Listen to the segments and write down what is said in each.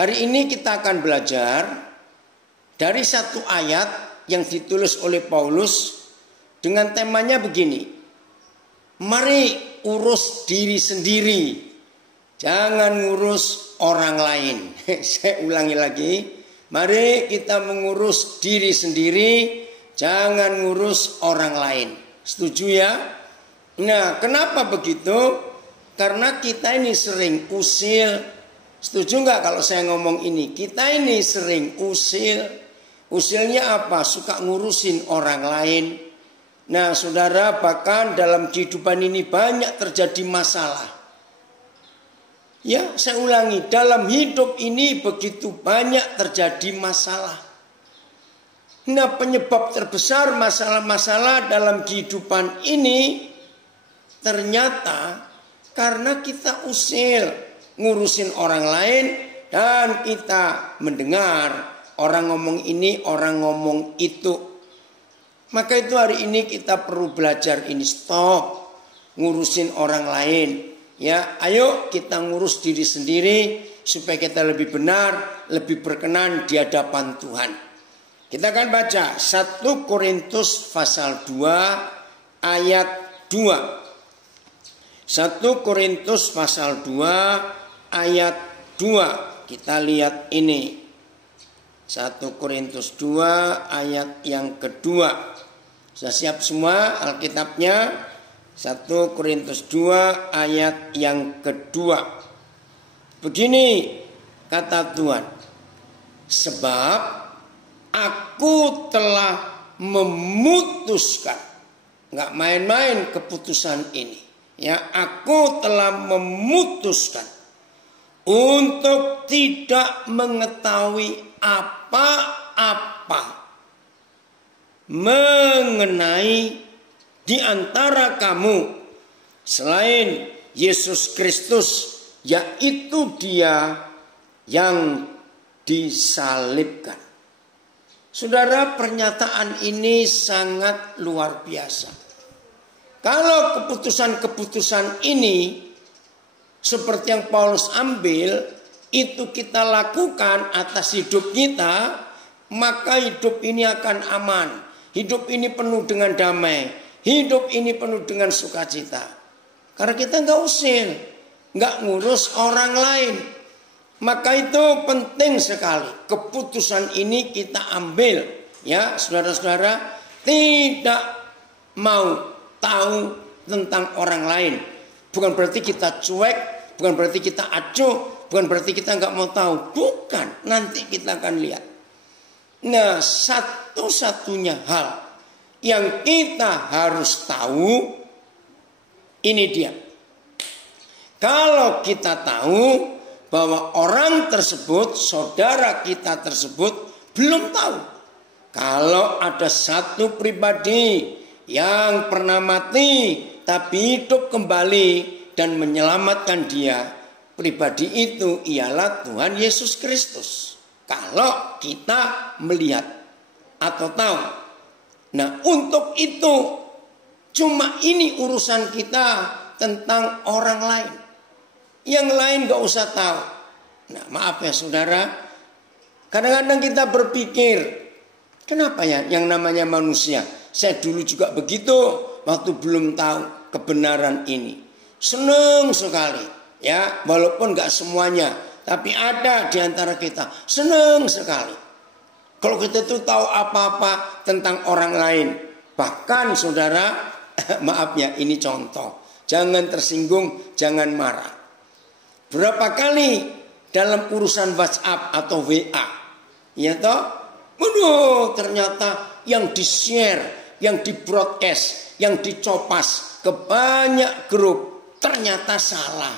Hari ini kita akan belajar dari satu ayat yang ditulis oleh Paulus dengan temanya begini. Mari urus diri sendiri, jangan ngurus orang lain. Saya ulangi lagi. Mari kita mengurus diri sendiri, jangan ngurus orang lain. Setuju ya? Nah, kenapa begitu? Karena kita ini sering usil. Setuju nggak kalau saya ngomong ini? Kita ini sering usil. Usilnya apa? Suka ngurusin orang lain. Nah, saudara, bahkan dalam kehidupan ini banyak terjadi masalah. Ya, saya ulangi, dalam hidup ini begitu banyak terjadi masalah. Nah, penyebab terbesar masalah-masalah dalam kehidupan ini ternyata karena kita usil ngurusin orang lain dan kita mendengar orang ngomong ini, orang ngomong itu. Maka itu hari ini kita perlu belajar ini, stop ngurusin orang lain. Ya, ayo kita ngurus diri sendiri supaya kita lebih benar, lebih berkenan di hadapan Tuhan. Kita akan baca 1 Korintus pasal 2 ayat 2. 1 Korintus pasal 2 ayat 2. Kita lihat ini. 1 Korintus 2 ayat yang kedua. Sudah siap semua Alkitabnya? 1 Korintus 2 ayat yang kedua. Begini kata Tuhan. Sebab aku telah memutuskan. Enggak main-main keputusan ini. Ya, aku telah memutuskan untuk tidak mengetahui apa-apa mengenai di antara kamu selain Yesus Kristus, yaitu Dia yang disalibkan. Saudara, pernyataan ini sangat luar biasa. Kalau keputusan-keputusan ini seperti yang Paulus ambil, itu kita lakukan atas hidup kita, maka hidup ini akan aman. Hidup ini penuh dengan damai. Hidup ini penuh dengan sukacita. Karena kita nggak usil, nggak ngurus orang lain. Maka itu penting sekali. Keputusan ini kita ambil, ya saudara-saudara, tidak mau tahu tentang orang lain. Bukan berarti kita cuek, bukan berarti kita acuh, bukan berarti kita nggak mau tahu. Bukan, nanti kita akan lihat. Nah, satu-satunya hal yang kita harus tahu, ini dia. Kalau kita tahu bahwa orang tersebut, saudara kita tersebut belum tahu. Kalau ada satu pribadi yang pernah mati tapi hidup kembali dan menyelamatkan dia, pribadi itu ialah Tuhan Yesus Kristus. Kalau kita melihat atau tahu. Nah, untuk itu cuma ini urusan kita tentang orang lain. Yang lain gak usah tahu. Nah, maaf ya saudara. Kadang-kadang kita berpikir, kenapa ya yang namanya manusia? Saya dulu juga begitu waktu belum tahu kebenaran ini. Senang sekali. Ya, walaupun gak semuanya. Tapi ada di antara kita. Senang sekali. Kalau kita itu tahu apa-apa tentang orang lain. Bahkan saudara, maaf ya ini contoh. Jangan tersinggung, jangan marah. Berapa kali dalam urusan WhatsApp atau WA. Ya toh? Waduh, ternyata yang di-share, yang di-broadcast, yang dicopas ke banyak grup. Ternyata salah.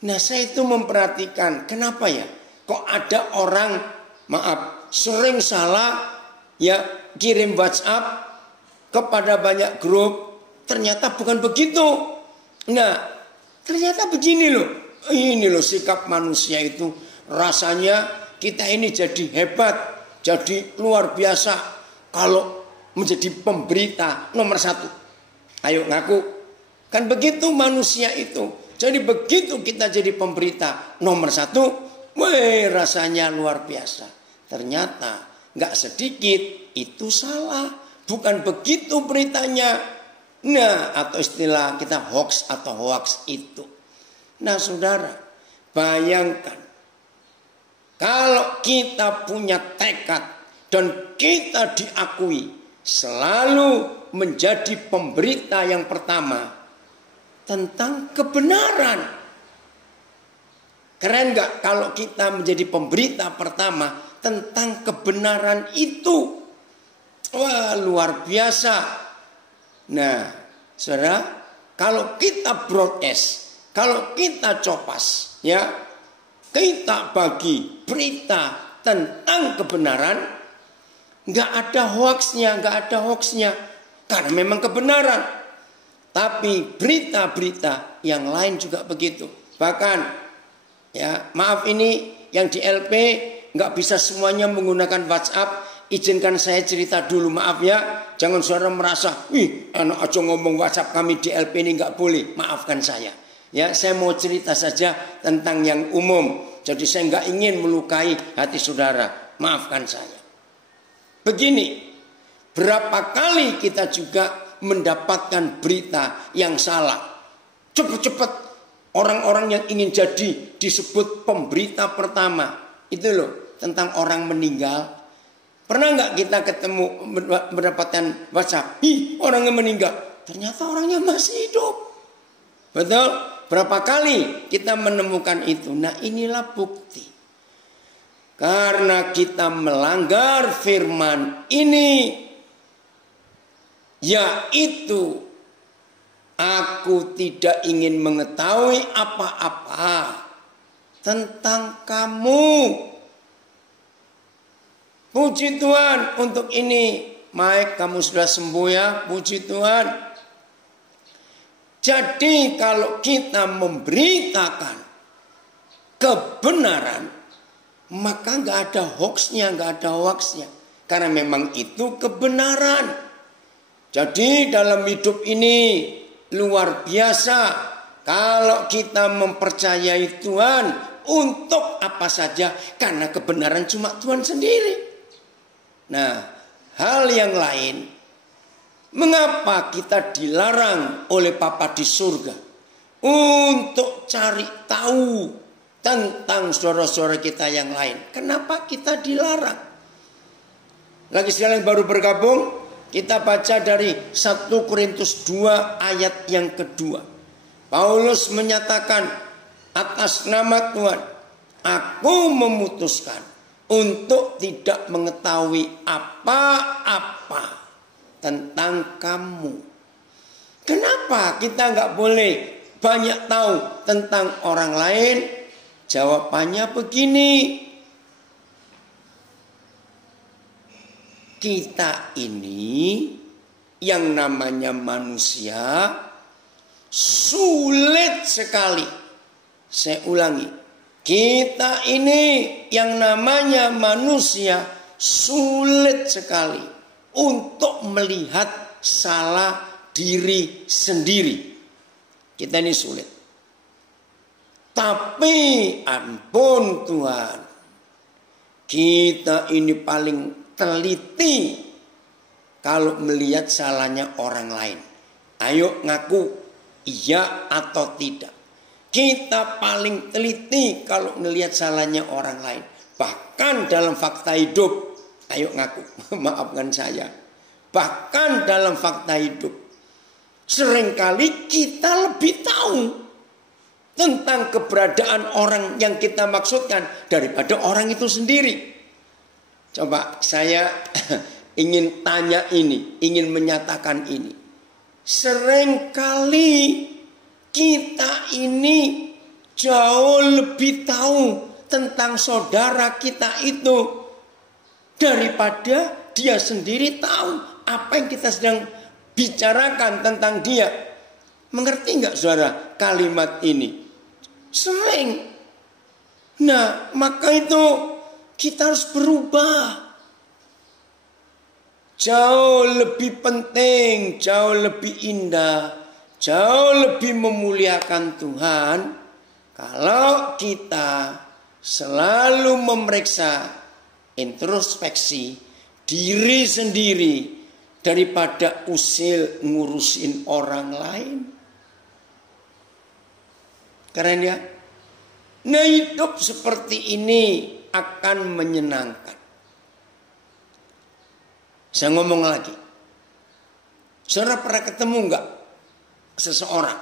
Nah, saya itu memperhatikan. Kenapa ya? Kok ada orang, maaf, sering salah ya kirim WhatsApp kepada banyak grup, ternyata bukan begitu. Nah, ternyata begini loh. Ini loh sikap manusia itu. Rasanya kita ini jadi hebat, jadi luar biasa kalau menjadi pemberita nomor 1. Ayo ngaku. Kan begitu manusia itu. Jadi begitu kita jadi pemberita nomor 1, Wih, rasanya luar biasa. Ternyata nggak sedikit itu salah. Bukan begitu beritanya. Nah, atau istilah kita hoax atau hoax itu. Nah, saudara, bayangkan kalau kita punya tekad dan kita diakui selalu menjadi pemberita yang pertama tentang kebenaran. Keren gak kalau kita menjadi pemberita pertama tentang kebenaran itu? Wah, luar biasa. Nah, saudara, kalau kita broadcast, kalau kita copas, ya, kita bagi berita tentang kebenaran, nggak ada hoaxnya, karena memang kebenaran. Tapi berita-berita yang lain juga begitu. Bahkan, ya, maaf ini yang di LP nggak bisa semuanya menggunakan WhatsApp. Izinkan saya cerita dulu, maaf ya. Jangan saudara merasa, wih, enak aja ngomong WhatsApp kami di LP ini nggak boleh. Maafkan saya. Ya, saya mau cerita saja tentang yang umum. Jadi saya nggak ingin melukai hati saudara. Maafkan saya. Begini, berapa kali kita juga mendapatkan berita yang salah. Cepat-cepat orang-orang yang ingin jadi disebut pemberita pertama. Itu loh, tentang orang meninggal. Pernah nggak kita ketemu mendapatkan WhatsApp? Orang yang meninggal. Ternyata orangnya masih hidup. Betul? Berapa kali kita menemukan itu? Nah, inilah bukti. Karena kita melanggar firman ini, yaitu aku tidak ingin mengetahui apa-apa tentang kamu. Puji Tuhan untuk ini. Mike, kamu sudah sembuh ya. Puji Tuhan. Jadi kalau kita memberitakan kebenaran, maka nggak ada hoaxnya, nggak ada hoaxnya. Karena memang itu kebenaran. Jadi dalam hidup ini luar biasa kalau kita mempercayai Tuhan untuk apa saja, karena kebenaran cuma Tuhan sendiri. Nah, hal yang lain, mengapa kita dilarang oleh Bapa di surga untuk cari tahu tentang saudara-saudara kita yang lain? Kenapa kita dilarang? Lagi sekali yang baru bergabung, kita baca dari 1 Korintus 2 ayat yang kedua. Paulus menyatakan, atas nama Tuhan, aku memutuskan untuk tidak mengetahui apa-apa tentang kamu. Kenapa kita nggak boleh banyak tahu tentang orang lain? Jawabannya begini. Kita ini yang namanya manusia sulit sekali. Saya ulangi. Kita ini yang namanya manusia sulit sekali untuk melihat salah diri sendiri. Kita ini sulit. Tapi ampun Tuhan, kita ini paling teliti kalau melihat salahnya orang lain. Ayo ngaku iya atau tidak. Kita paling teliti kalau melihat salahnya orang lain. Bahkan dalam fakta hidup. Ayo ngaku, maafkan saya. Bahkan dalam fakta hidup. Seringkali kita lebih tahu tentang keberadaan orang yang kita maksudkan daripada orang itu sendiri. Coba saya ingin tanya ini, ingin menyatakan ini. Seringkali kita ini jauh lebih tahu tentang saudara kita itu daripada dia sendiri tahu apa yang kita sedang bicarakan tentang dia. Mengerti nggak saudara kalimat ini? Sering. Nah, maka itu kita harus berubah. Jauh lebih penting, jauh lebih indah, jauh lebih memuliakan Tuhan kalau kita selalu memeriksa introspeksi diri sendiri daripada usil ngurusin orang lain. Keren ya? Nah, hidup seperti ini akan menyenangkan. Saya ngomong lagi. Saudara pernah ketemu enggak seseorang?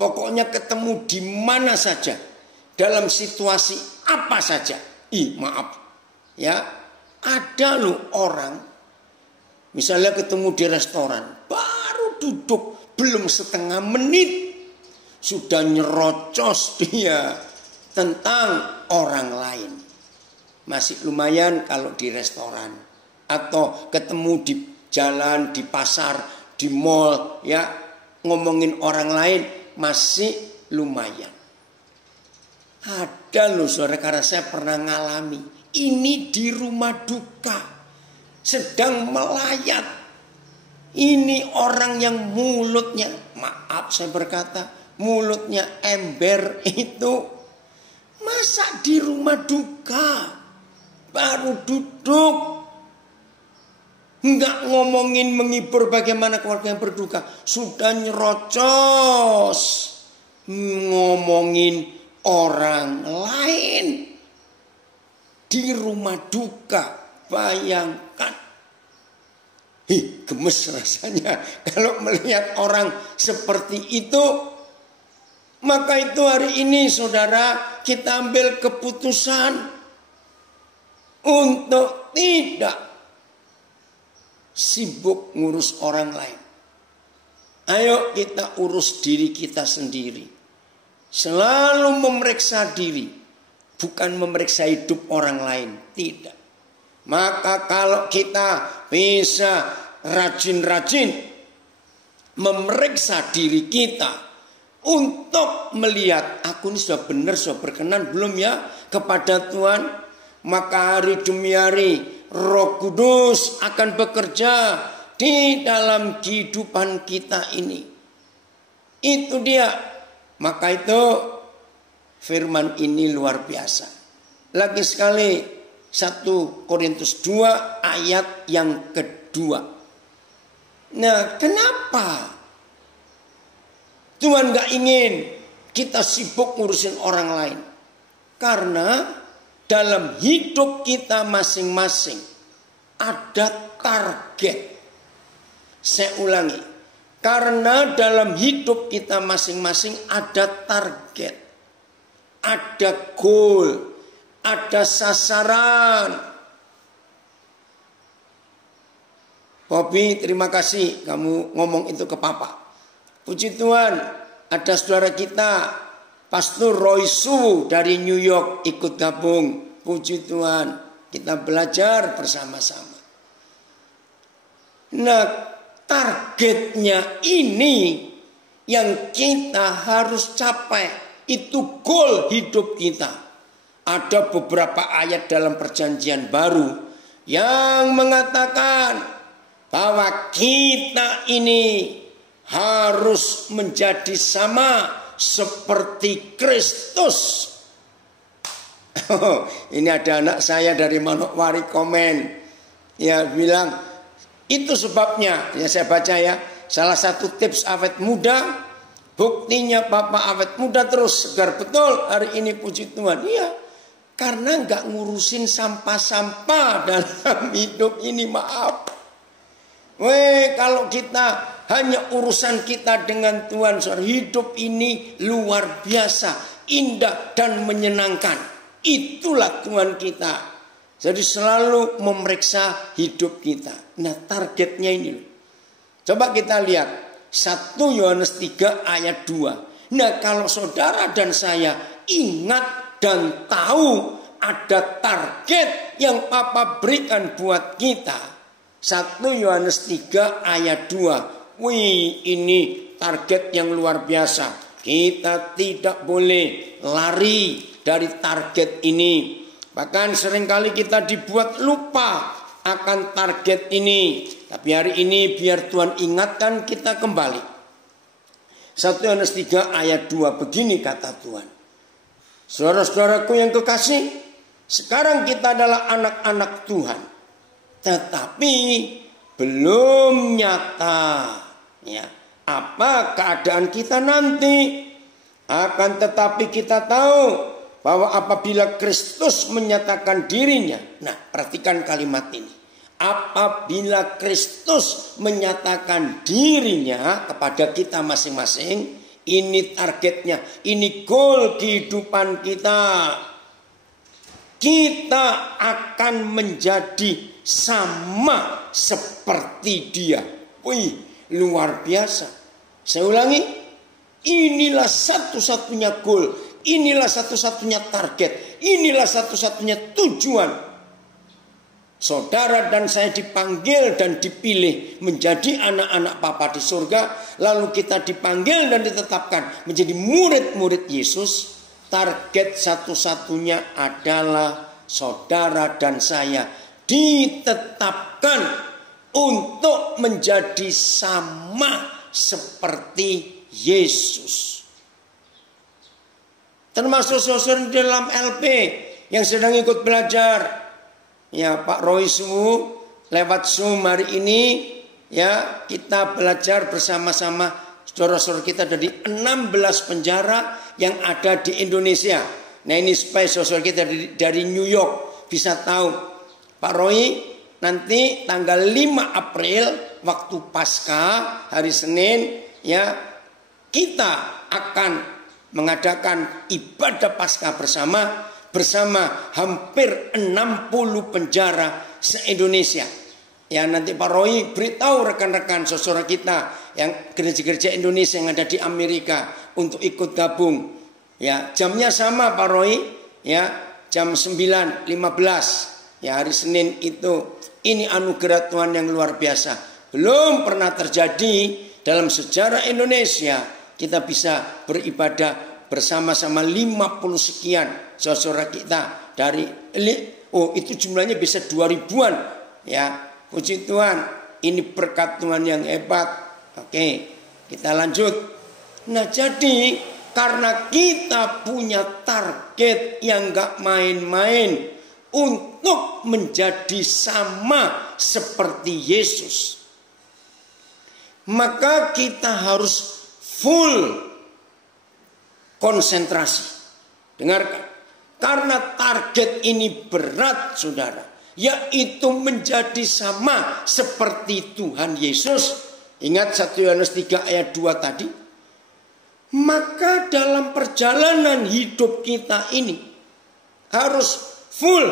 Pokoknya ketemu di mana saja, dalam situasi apa saja. Maaf. Ya, ada loh orang, misalnya ketemu di restoran, baru duduk belum setengah menit sudah nyerocos dia tentang orang lain. Masih lumayan kalau di restoran atau ketemu di jalan, di pasar, di mall, ya, ngomongin orang lain masih lumayan. Ada loh saudara, karena saya pernah ngalami. Ini di rumah duka, sedang melayat. Ini orang yang mulutnya, maaf saya berkata, mulutnya ember itu. Masa di rumah duka baru duduk, enggak ngomongin menghibur bagaimana keluarga yang berduka, sudah nyerocos ngomongin orang lain di rumah duka. Bayangkan, gemes rasanya kalau melihat orang seperti itu. Maka itu hari ini saudara, kita ambil keputusan untuk tidak sibuk ngurus orang lain. Ayo kita urus diri kita sendiri. Selalu memeriksa diri, bukan memeriksa hidup orang lain. Tidak. Maka kalau kita bisa rajin-rajin memeriksa diri kita untuk melihat, aku ini sudah benar, sudah berkenan belum ya kepada Tuhan, maka hari demi hari Roh Kudus akan bekerja di dalam kehidupan kita ini. Itu dia. Maka itu firman ini luar biasa. Lagi sekali 1 Korintus 2 ayat yang kedua. Nah, kenapa Tuhan gak ingin kita sibuk ngurusin orang lain? Karena dalam hidup kita masing-masing ada target. Saya ulangi. Karena dalam hidup kita masing-masing ada target. Ada goal. Ada sasaran. Bobby, terima kasih kamu ngomong itu ke Papa. Puji Tuhan, ada saudara kita, Pastor Roy Su dari New York ikut gabung. Puji Tuhan, kita belajar bersama-sama. Nah, targetnya ini yang kita harus capai. Itu goal hidup kita. Ada beberapa ayat dalam perjanjian baru yang mengatakan bahwa kita ini harus menjadi sama seperti Kristus. Ini ada anak saya dari Manokwari komen. Ya bilang, itu sebabnya. Ya saya baca ya. Salah satu tips awet muda. Buktinya Papa awet muda terus segar betul hari ini, puji Tuhan. Iya. Karena gak ngurusin sampah-sampah dalam hidup ini, maaf. Kalau kita hanya urusan kita dengan Tuhan, hidup ini luar biasa, indah dan menyenangkan. Itulah Tuhan kita. Jadi selalu memeriksa hidup kita. Nah, targetnya ini. Coba kita lihat 1 Yohanes 3 ayat 2. Nah, kalau saudara dan saya ingat dan tahu ada target yang Papa berikan buat kita. 1 Yohanes 3 ayat 2. Wih, ini target yang luar biasa. Kita tidak boleh lari dari target ini. Bahkan seringkali kita dibuat lupa akan target ini. Tapi hari ini biar Tuhan ingatkan kita kembali. 1 Yohanes 3 ayat 2. Begini kata Tuhan. Saudara-saudaraku yang kekasih, sekarang kita adalah anak-anak Tuhan. Tetapi belum nyata ya apa keadaan kita nanti. Akan tetapi kita tahu bahwa apabila Kristus menyatakan dirinya. Nah, perhatikan kalimat ini. Apabila Kristus menyatakan dirinya kepada kita masing-masing, ini targetnya, ini goal kehidupan kita. Kita akan menjadi sama seperti dia. Wih, luar biasa. Saya ulangi, inilah satu-satunya goal, inilah satu-satunya target, inilah satu-satunya tujuan. Saudara dan saya dipanggil dan dipilih menjadi anak-anak Bapa di surga. Lalu kita dipanggil dan ditetapkan menjadi murid-murid Yesus. Target satu-satunya adalah saudara dan saya ditetapkan untuk menjadi sama seperti Yesus. Termasuk saudara dalam LP yang sedang ikut belajar. Ya, Pak Roy Su lewat Zoom hari ini ya, kita belajar bersama-sama saudara-saudara kita dari 16 penjara yang ada di Indonesia. Nah, ini supaya saudara kita dari New York bisa tahu. Pak Roy, nanti tanggal 5 April waktu Paskah hari Senin ya, kita akan mengadakan ibadah Paskah bersama hampir 60 penjara se-Indonesia. Ya, nanti Pak Roy beritahu rekan-rekan saudara kita yang gereja-gereja Indonesia yang ada di Amerika untuk ikut gabung. Ya, jamnya sama Pak Roy, ya, jam 9.15. Ya, hari Senin itu. Ini anugerah Tuhan yang luar biasa. Belum pernah terjadi dalam sejarah Indonesia kita bisa beribadah bersama-sama 50 sekian saudara kita dari itu jumlahnya bisa 2000-an ya. Puji Tuhan, ini berkat Tuhan yang hebat. Oke, kita lanjut. Nah, jadi karena kita punya target yang gak main-main untuk menjadi sama seperti Yesus, maka kita harus full konsentrasi. Dengarkan. Karena target ini berat, saudara. Yaitu menjadi sama seperti Tuhan Yesus. Ingat 1 Yohanes 3 ayat 2 tadi. Maka dalam perjalanan hidup kita ini harus full,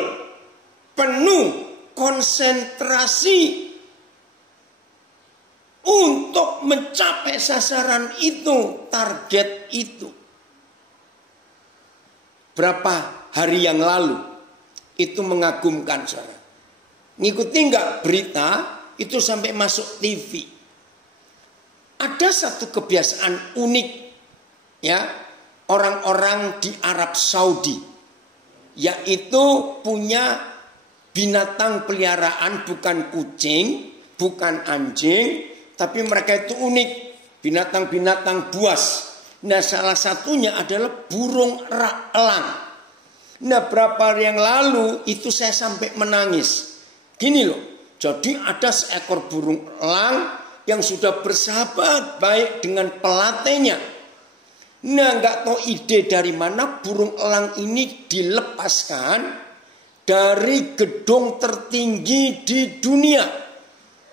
penuh konsentrasi untuk mencapai sasaran itu, target itu. Berapa hari yang lalu itu mengagumkan, saudara. Ngikuti nggak berita itu sampai masuk TV. Ada satu kebiasaan unik ya orang-orang di Arab Saudi, yaitu punya binatang peliharaan, bukan kucing, bukan anjing, tapi mereka itu unik, binatang-binatang buas. Nah, salah satunya adalah burung elang. Nah, berapa hari yang lalu itu saya sampai menangis. Gini loh, jadi ada seekor burung elang yang sudah bersahabat baik dengan pelatihnya. Nah, nggak tahu ide dari mana burung elang ini dilepaskan dari gedung tertinggi di dunia.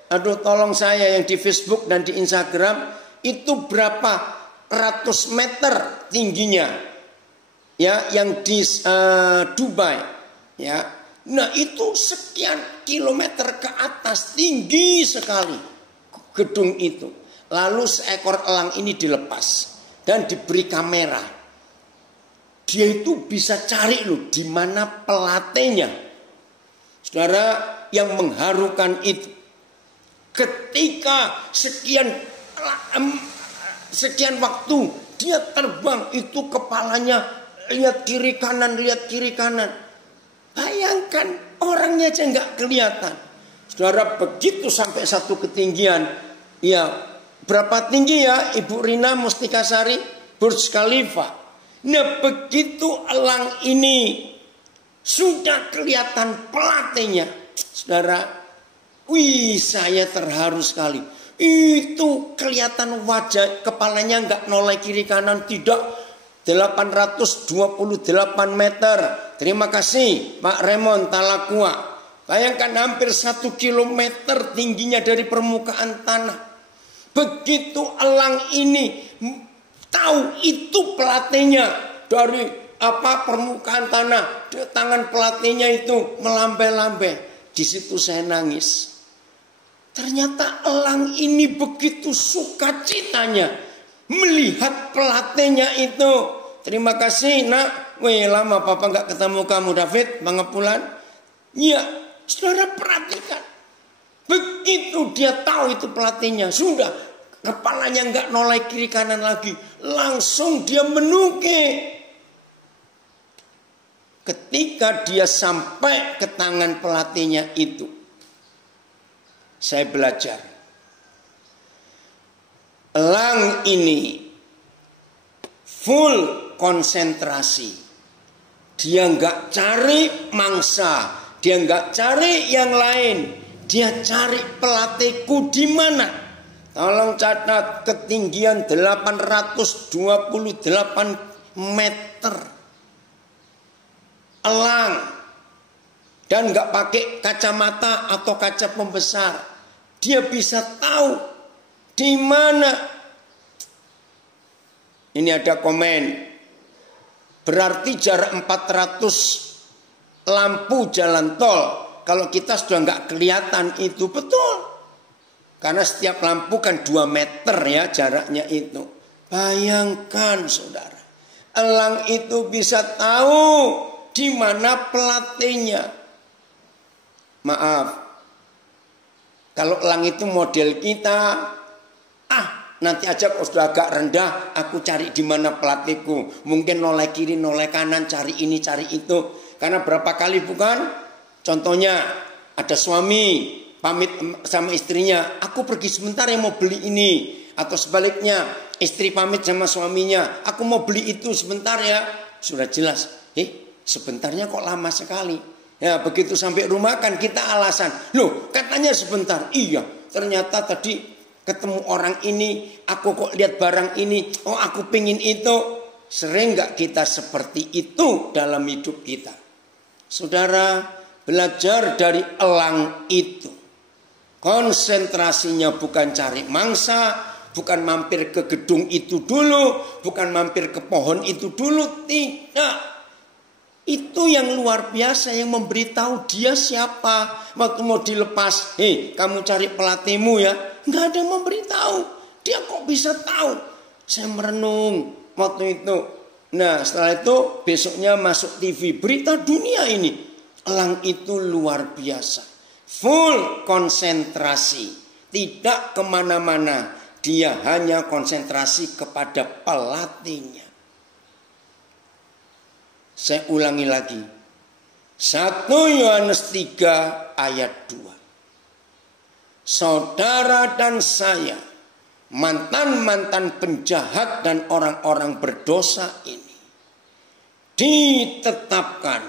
Aduh, tolong saya yang di Facebook dan di Instagram, itu berapa ratus meter tingginya ya, yang di Dubai ya. Nah, itu sekian kilometer ke atas, tinggi sekali gedung itu. Lalu seekor elang ini dilepas dan diberi kamera. Dia itu bisa cari loh di mana pelatihnya. Saudara, yang mengharukan itu ketika sekian waktu dia terbang, itu kepalanya lihat kiri kanan, lihat kiri kanan. Bayangkan, orangnya aja nggak kelihatan. Saudara, begitu sampai satu ketinggian, ya berapa tinggi ya Ibu Rina Mustikasari? Burj Khalifa. Nah begitu elang ini sudah kelihatan pelatihnya, saudara, wih saya terharu sekali. Itu kelihatan wajah, kepalanya nggak noleh kiri kanan, tidak. 828 meter. Terima kasih Pak Raymond Talakua. Bayangkan hampir 1 kilometer tingginya dari permukaan tanah. Begitu elang ini tahu itu pelatihnya dari permukaan tanah, tangan pelatihnya itu melambai-lambai. Di situ saya nangis. Ternyata elang ini begitu sukacitanya melihat pelatihnya itu. Terima kasih nak. Wih lama papa nggak ketemu kamu David, Mangepulan. Ya, saudara perhatikan. Begitu dia tahu itu pelatihnya, sudah kepalanya nggak noleh kiri kanan lagi, langsung dia menukik. Ketika dia sampai ke tangan pelatihnya itu, saya belajar. Elang ini full konsentrasi. Dia nggak cari mangsa, dia nggak cari yang lain. Dia cari pelatihku di mana. Tolong catat, ketinggian 828 meter. Elang. Dan nggak pakai kacamata atau kaca pembesar. Dia bisa tahu di mana. Ini ada komen. Berarti jarak 400 lampu jalan tol. Kalau kita sudah nggak kelihatan itu betul. Karena setiap lampu kan 2 meter ya jaraknya itu. Bayangkan saudara. Elang itu bisa tahu di mana pelatihnya. Maaf. Kalau elang itu model kita. Nanti aja kalau sudah agak rendah, aku cari di mana pelatihku. Mungkin noleh kiri, noleh kanan, cari ini, cari itu. Karena berapa kali bukan? Contohnya, ada suami pamit sama istrinya, aku pergi sebentar ya mau beli ini. Atau sebaliknya, istri pamit sama suaminya, aku mau beli itu sebentar ya. Sudah jelas, sebentarnya kok lama sekali. Ya begitu sampai rumah kan kita alasan, loh katanya sebentar. Iya, ternyata tadi ketemu orang ini, aku kok lihat barang ini, oh aku pingin itu. Sering gak kita seperti itu dalam hidup kita? Saudara, belajar dari elang itu. Konsentrasinya bukan cari mangsa, bukan mampir ke gedung itu dulu, bukan mampir ke pohon itu dulu, tidak. Itu yang luar biasa, yang memberitahu dia siapa. Waktu mau dilepas, kamu cari pelatihmu ya. Nggak ada yang memberitahu. Dia kok bisa tahu? Saya merenung waktu itu. Nah setelah itu besoknya masuk TV. Berita dunia ini. Elang itu luar biasa. Full konsentrasi. Tidak kemana-mana. Dia hanya konsentrasi kepada pelatihnya. Saya ulangi lagi. 1 Yohanes 3 ayat 2. Saudara dan saya, mantan-mantan penjahat dan orang-orang berdosa ini, ditetapkan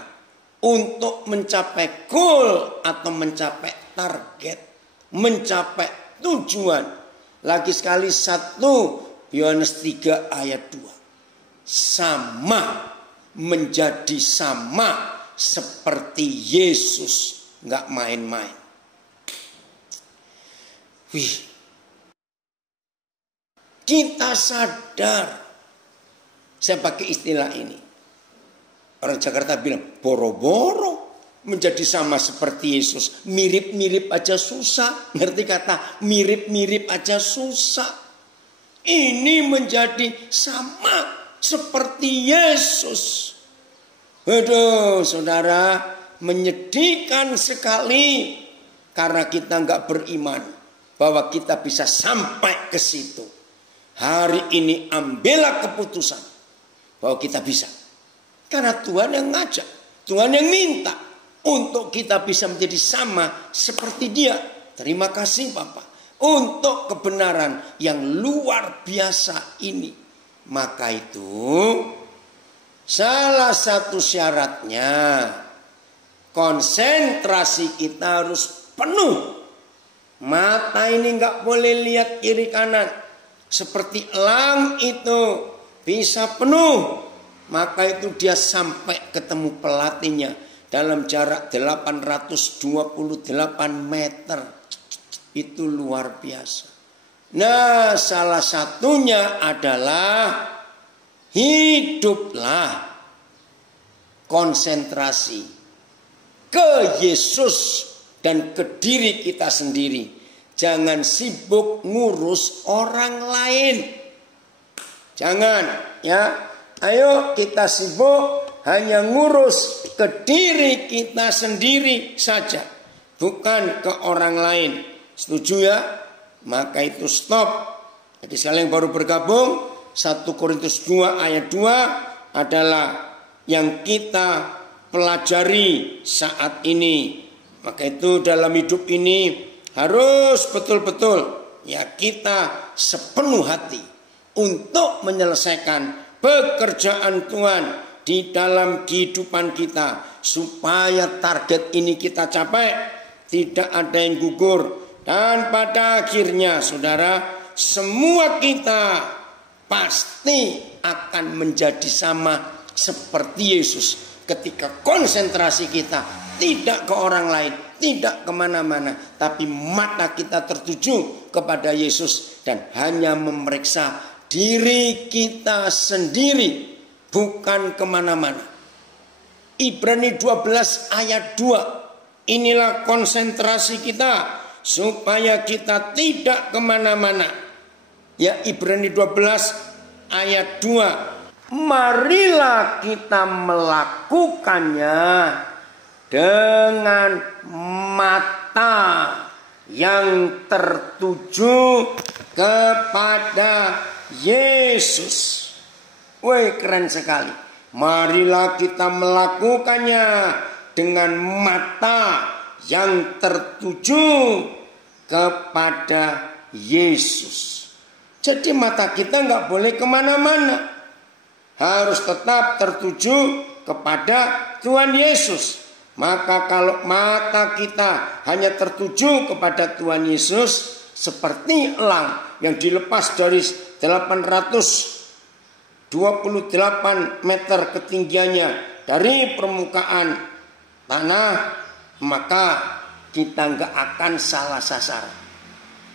untuk mencapai goal atau mencapai target, mencapai tujuan. Lagi sekali 1 Yohanes 3 ayat 2. Sama, menjadi sama seperti Yesus, nggak main-main. Wih, kita sadar. Saya pakai istilah ini. Orang Jakarta bilang boro-boro menjadi sama seperti Yesus. Mirip-mirip aja susah. Ngerti kata mirip-mirip aja susah. Ini menjadi sama seperti Yesus. Aduh saudara, menyedihkan sekali. Karena kita nggak beriman bahwa kita bisa sampai ke situ. Hari ini ambillah keputusan bahwa kita bisa. Karena Tuhan yang ngajak, Tuhan yang minta untuk kita bisa menjadi sama seperti Dia. Terima kasih Bapak untuk kebenaran yang luar biasa ini. Maka itu Salah satu syaratnya konsentrasi kita harus penuh. Mata ini nggak boleh lihat kiri kanan. Seperti elang itu bisa penuh, maka itu dia sampai ketemu pelatihnya dalam jarak 828 meter. Itu luar biasa. Nah, salah satunya adalah hiduplah konsentrasi ke Yesus dan ke diri kita sendiri. Jangan sibuk ngurus orang lain. Jangan, ya. Ayo kita sibuk hanya ngurus ke diri kita sendiri saja, bukan ke orang lain. Setuju ya? Maka itu stop. Jadi sekalian yang baru bergabung, 1 Korintus 2 ayat 2 adalah yang kita pelajari saat ini. Maka itu dalam hidup ini harus betul-betul ya kita sepenuh hati untuk menyelesaikan pekerjaan Tuhan di dalam kehidupan kita, supaya target ini kita capai, tidak ada yang gugur. Dan pada akhirnya saudara, semua kita pasti akan menjadi sama seperti Yesus ketika konsentrasi kita tidak ke orang lain, tidak kemana-mana, tapi mata kita tertuju kepada Yesus dan hanya memeriksa diri kita sendiri, bukan kemana-mana. Ibrani 12 ayat 2. Inilah konsentrasi kita supaya kita tidak kemana-mana. Ya, Ibrani 12 ayat 2. Marilah kita melakukannya dengan mata yang tertuju kepada Yesus. Wih, keren sekali. Marilah kita melakukannya dengan mata yang tertuju kepada Yesus. Jadi mata kita nggak boleh kemana-mana, harus tetap tertuju kepada Tuhan Yesus. Maka kalau mata kita hanya tertuju kepada Tuhan Yesus, seperti elang yang dilepas dari 828 meter ketinggiannya dari permukaan tanah, maka kita nggak akan salah sasaran.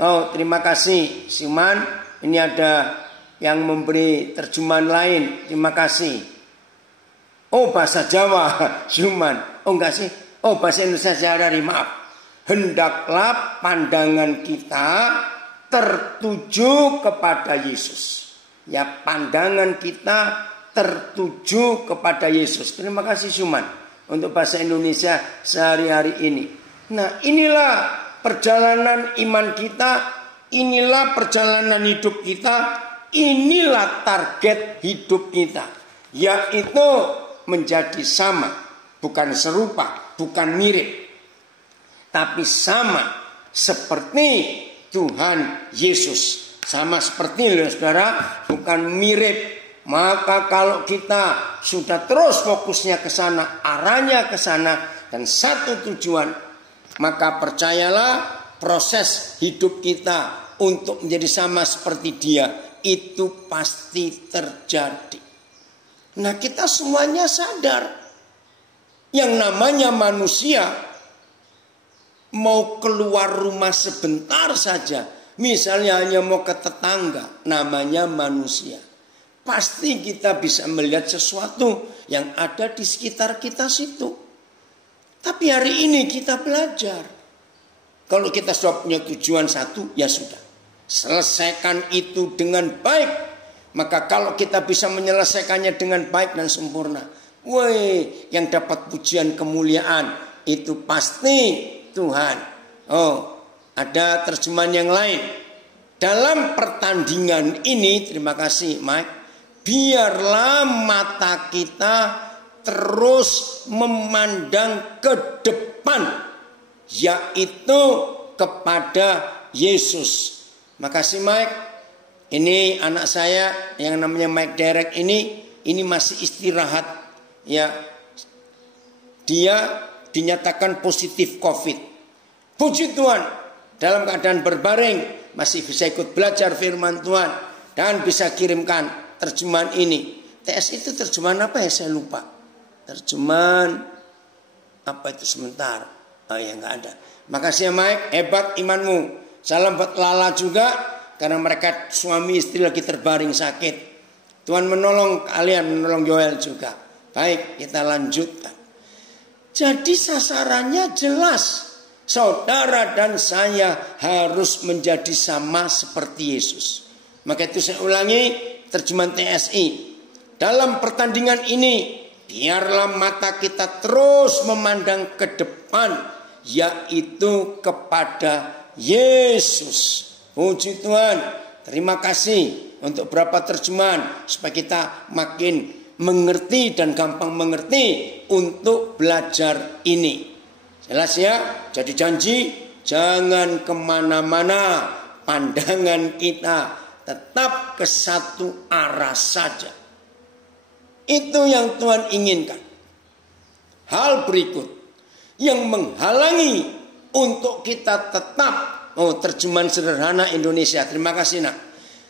Oh, terima kasih Siman. Ini ada yang memberi terjemahan lain. Terima kasih. Oh, bahasa Jawa, Siman. Oh, enggak sih. Oh, bahasa Indonesia dari, maaf. Hendaklah pandangan kita tertuju kepada Yesus. Ya, pandangan kita tertuju kepada Yesus. Terima kasih Siman untuk bahasa Indonesia sehari-hari ini. Nah, inilah perjalanan iman kita, inilah perjalanan hidup kita, inilah target hidup kita, yaitu menjadi sama, bukan serupa, bukan mirip, tapi sama seperti Tuhan Yesus. Sama seperti saudara, bukan mirip. Maka kalau kita sudah terus fokusnya ke sana, arahnya ke sana, dan satu tujuan, maka percayalah proses hidup kita untuk menjadi sama seperti Dia itu pasti terjadi. Nah, kita semuanya sadar yang namanya manusia mau keluar rumah sebentar saja, misalnya hanya mau ke tetangga, namanya manusia. Pasti kita bisa melihat sesuatu yang ada di sekitar kita situ. Tapi hari ini kita belajar. Kalau kita sudah punya tujuan satu, ya sudah. Selesaikan itu dengan baik. Maka kalau kita bisa menyelesaikannya dengan baik dan sempurna, woi, yang dapat pujian kemuliaan itu pasti Tuhan. Oh, ada terjemahan yang lain. Dalam pertandingan ini, terima kasih Mike, biarlah mata kita terus memandang ke depan, yaitu kepada Yesus. Makasih Mike. Ini anak saya yang namanya Mike Derek ini ini masih istirahat, ya. Dia dinyatakan positif COVID. Puji Tuhan, dalam keadaan berbaring masih bisa ikut belajar firman Tuhan dan bisa kirimkan terjemahan ini. TS itu terjemahan apa ya, saya lupa. Terjemahan apa itu sebentar. Oh ya, nggak ada. Makasih ya Mike, hebat imanmu. Salam buat Lala juga, karena mereka suami istri lagi terbaring sakit. Tuhan menolong kalian, menolong Yoel juga. Baik, kita lanjutkan. Jadi sasarannya jelas. Saudara dan saya harus menjadi sama seperti Yesus. Maka itu saya ulangi terjemahan TSI. Dalam pertandingan ini, biarlah mata kita terus memandang ke depan, yaitu kepada Yesus. Puji Tuhan. Terima kasih untuk beberapa terjemahan supaya kita makin mengerti dan gampang mengerti untuk belajar ini. Jelas ya? Jadi janji jangan kemana-mana, pandangan kita tetap ke satu arah saja. Itu yang Tuhan inginkan. Hal berikut yang menghalangi untuk kita tetap, terjemahan sederhana Indonesia. Terima kasih nak.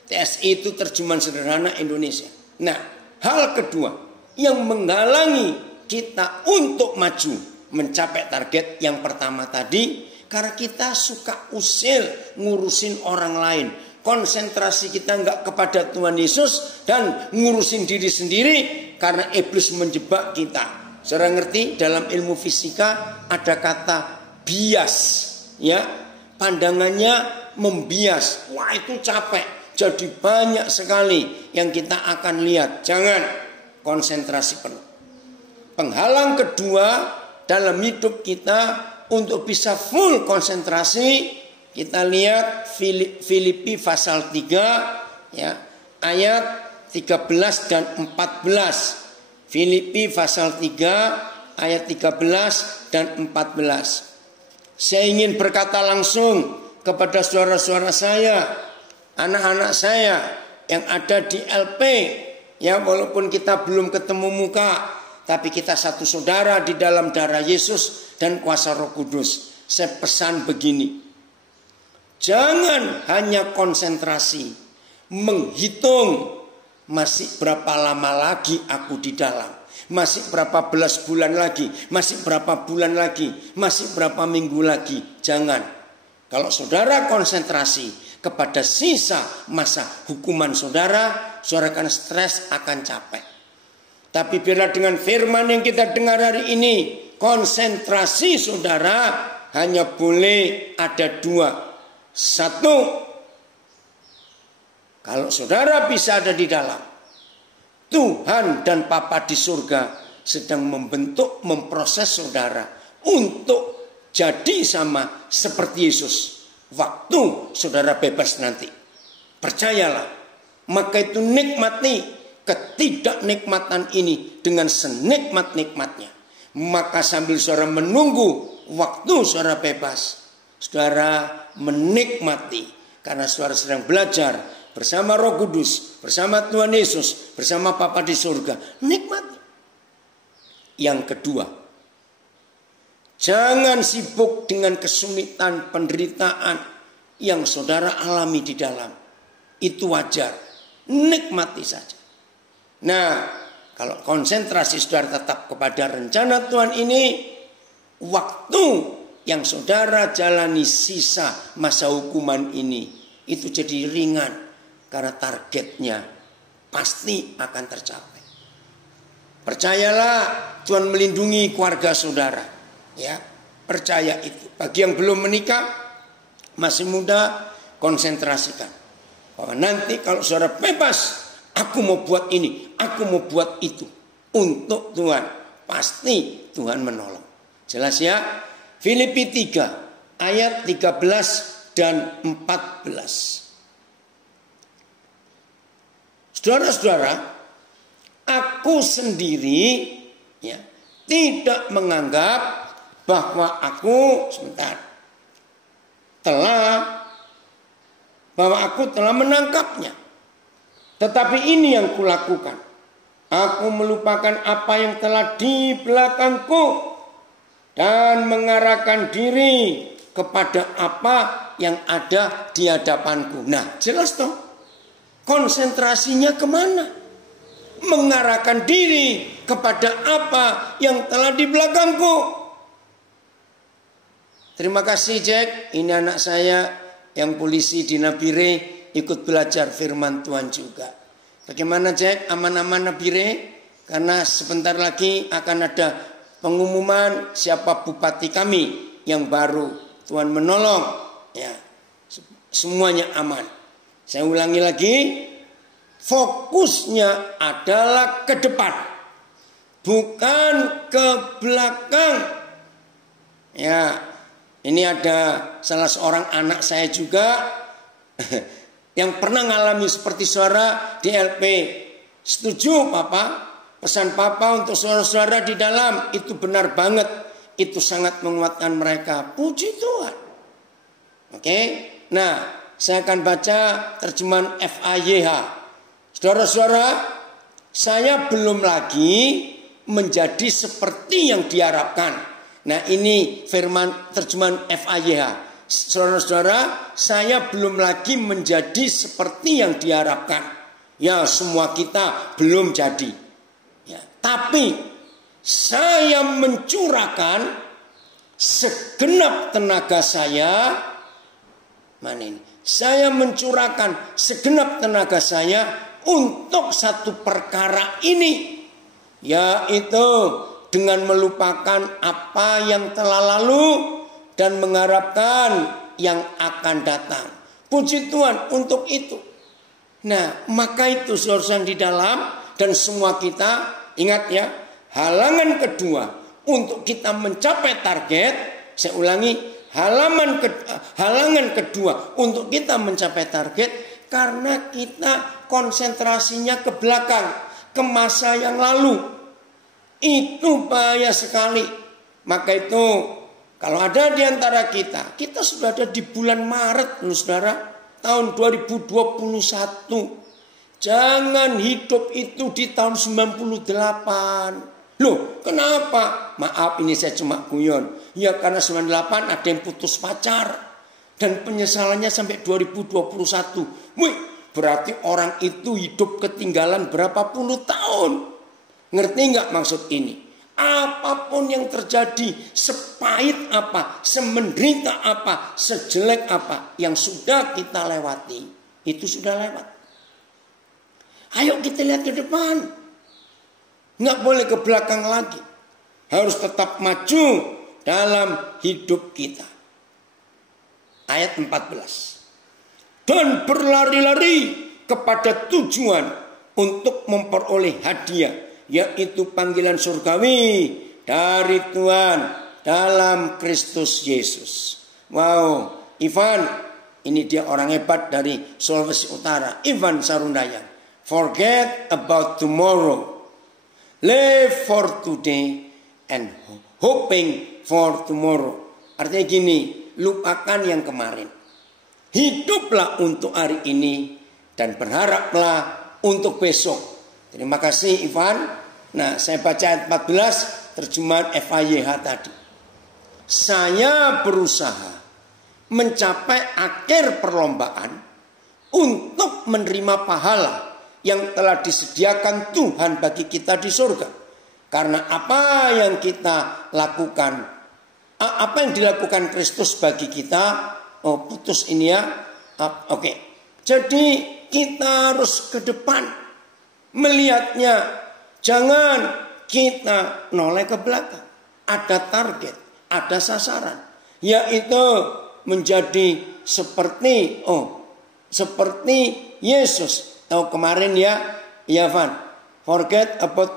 TSI itu terjemahan sederhana Indonesia. Nah, hal kedua yang menghalangi kita untuk maju mencapai target yang pertama tadi, karena kita suka usil ngurusin orang lain. Konsentrasi kita enggak kepada Tuhan Yesus dan ngurusin diri sendiri karena iblis menjebak kita. Saudara ngerti dalam ilmu fisika ada kata bias, ya. Pandangannya membias. Wah, itu capek. Jadi banyak sekali yang kita akan lihat. Jangan, konsentrasi penuh. Penghalang kedua dalam hidup kita untuk bisa full konsentrasi, kita lihat Filipi pasal 3 ya, ayat 13 dan 14. Filipi pasal 3 ayat 13 dan 14. Saya ingin berkata langsung kepada saudara-saudara saya, anak-anak saya yang ada di LP, ya, walaupun kita belum ketemu muka, tapi kita satu saudara di dalam darah Yesus dan kuasa Roh Kudus. Saya pesan begini, jangan hanya konsentrasi menghitung masih berapa lama lagi aku di dalam, masih berapa belas bulan lagi, masih berapa bulan lagi, masih berapa minggu lagi. Jangan. Kalau saudara konsentrasi kepada sisa masa hukuman saudara, saudara akan stres, akan capek. Tapi biarlah dengan firman yang kita dengar hari ini, konsentrasi saudara hanya boleh ada dua. Satu, kalau saudara bisa ada di dalam, Tuhan dan Bapa di surga sedang membentuk, memproses saudara untuk jadi sama seperti Yesus waktu saudara bebas nanti. Percayalah, maka itu nikmati ketidaknikmatan ini dengan senikmat-nikmatnya. Maka sambil saudara menunggu waktu saudara bebas, saudara menikmati karena saudara sedang belajar bersama Roh Kudus, bersama Tuhan Yesus, bersama Bapa di surga. Nikmati. Yang kedua, jangan sibuk dengan kesulitan, penderitaan yang saudara alami di dalam. Itu wajar. Nikmati saja. Nah, kalau konsentrasi saudara tetap kepada rencana Tuhan ini, waktu yang saudara jalani sisa masa hukuman ini, itu jadi ringan. Karena targetnya pasti akan tercapai. Percayalah, Tuhan melindungi keluarga saudara. Ya, percaya itu. Bagi yang belum menikah, masih muda, konsentrasikan bahwa nanti kalau saudara bebas, aku mau buat ini, aku mau buat itu untuk Tuhan. Pasti Tuhan menolong. Jelas ya? Filipi 3 ayat 13 dan 14. Saudara-saudara, aku sendiri ya tidak menganggap bahwa aku bahwa aku telah menangkapnya. Tetapi ini yang kulakukan. Aku melupakan apa yang telah di belakangku dan mengarahkan diri kepada apa yang ada di hadapanku. Nah, jelas toh. Konsentrasinya kemana? Mengarahkan diri kepada apa yang telah di belakangku. Terima kasih Jack. Ini anak saya yang polisi di Nabire ikut belajar firman Tuhan juga. Bagaimana Jack? Aman-aman Nabire? Karena sebentar lagi akan ada pengumuman siapa bupati kami yang baru. Tuhan menolong, ya, semuanya aman. Saya ulangi lagi, fokusnya adalah ke depan, bukan ke belakang. Ya, ini ada salah seorang anak saya juga yang pernah ngalami seperti saudara di LP. Setuju Papa? Pesan Papa untuk saudara-saudara di dalam itu benar banget. Itu sangat menguatkan mereka. Puji Tuhan. Oke. Nah, saya akan baca terjemahan FAYH. Saudara-saudara, saya belum lagi menjadi seperti yang diharapkan. Nah, ini firman terjemahan FAYH. Saudara-saudara, saya belum lagi menjadi seperti yang diharapkan. Ya, semua kita belum jadi. Ya, tapi saya mencurahkan segenap tenaga saya. Mana ini? Saya mencurahkan segenap tenaga saya untuk satu perkara ini, yaitu dengan melupakan apa yang telah lalu dan mengharapkan yang akan datang. Puji Tuhan untuk itu. Nah, maka itu saudara di dalam. Dan semua kita ingat ya, halangan kedua untuk kita mencapai target, saya ulangi, halangan kedua untuk kita mencapai target karena kita konsentrasinya ke belakang, ke masa yang lalu. Itu bahaya sekali. Maka itu kalau ada di antara kita sudah ada di bulan Maret loh saudara, tahun 2021. Jangan hidup itu di tahun 98. Loh, kenapa? Maaf, ini saya cuma guyon. Ya karena 98 ada yang putus pacar. Dan penyesalannya sampai 2021. Wih, berarti orang itu hidup ketinggalan berapa puluh tahun. Ngerti nggak maksud ini? Apapun yang terjadi, sepahit apa, semenderita apa, sejelek apa, yang sudah kita lewati, itu sudah lewat. Ayo kita lihat ke depan. Nggak boleh ke belakang lagi. Harus tetap maju dalam hidup kita. Ayat 14. Dan berlari-lari kepada tujuan untuk memperoleh hadiah, yaitu panggilan surgawi dari Tuhan dalam Kristus Yesus. Wow, Ivan, ini dia orang hebat dari Sulawesi Utara, Ivan Sarundayang. Forget about tomorrow. Live for today and hoping for tomorrow. Artinya gini, lupakan yang kemarin. Hiduplah untuk hari ini dan berharaplah untuk besok. Terima kasih Ivan. Nah, saya baca ayat 14 terjemahan FAYH tadi. Saya berusaha mencapai akhir perlombaan untuk menerima pahala yang telah disediakan Tuhan bagi kita di surga. Karena apa yang kita lakukan, apa yang dilakukan Kristus bagi kita, putus ini ya. Oke. Jadi kita harus ke depan melihatnya. Jangan kita noleh ke belakang. Ada target, ada sasaran, yaitu menjadi seperti Yesus. Tahu kemarin ya, Van. Forget about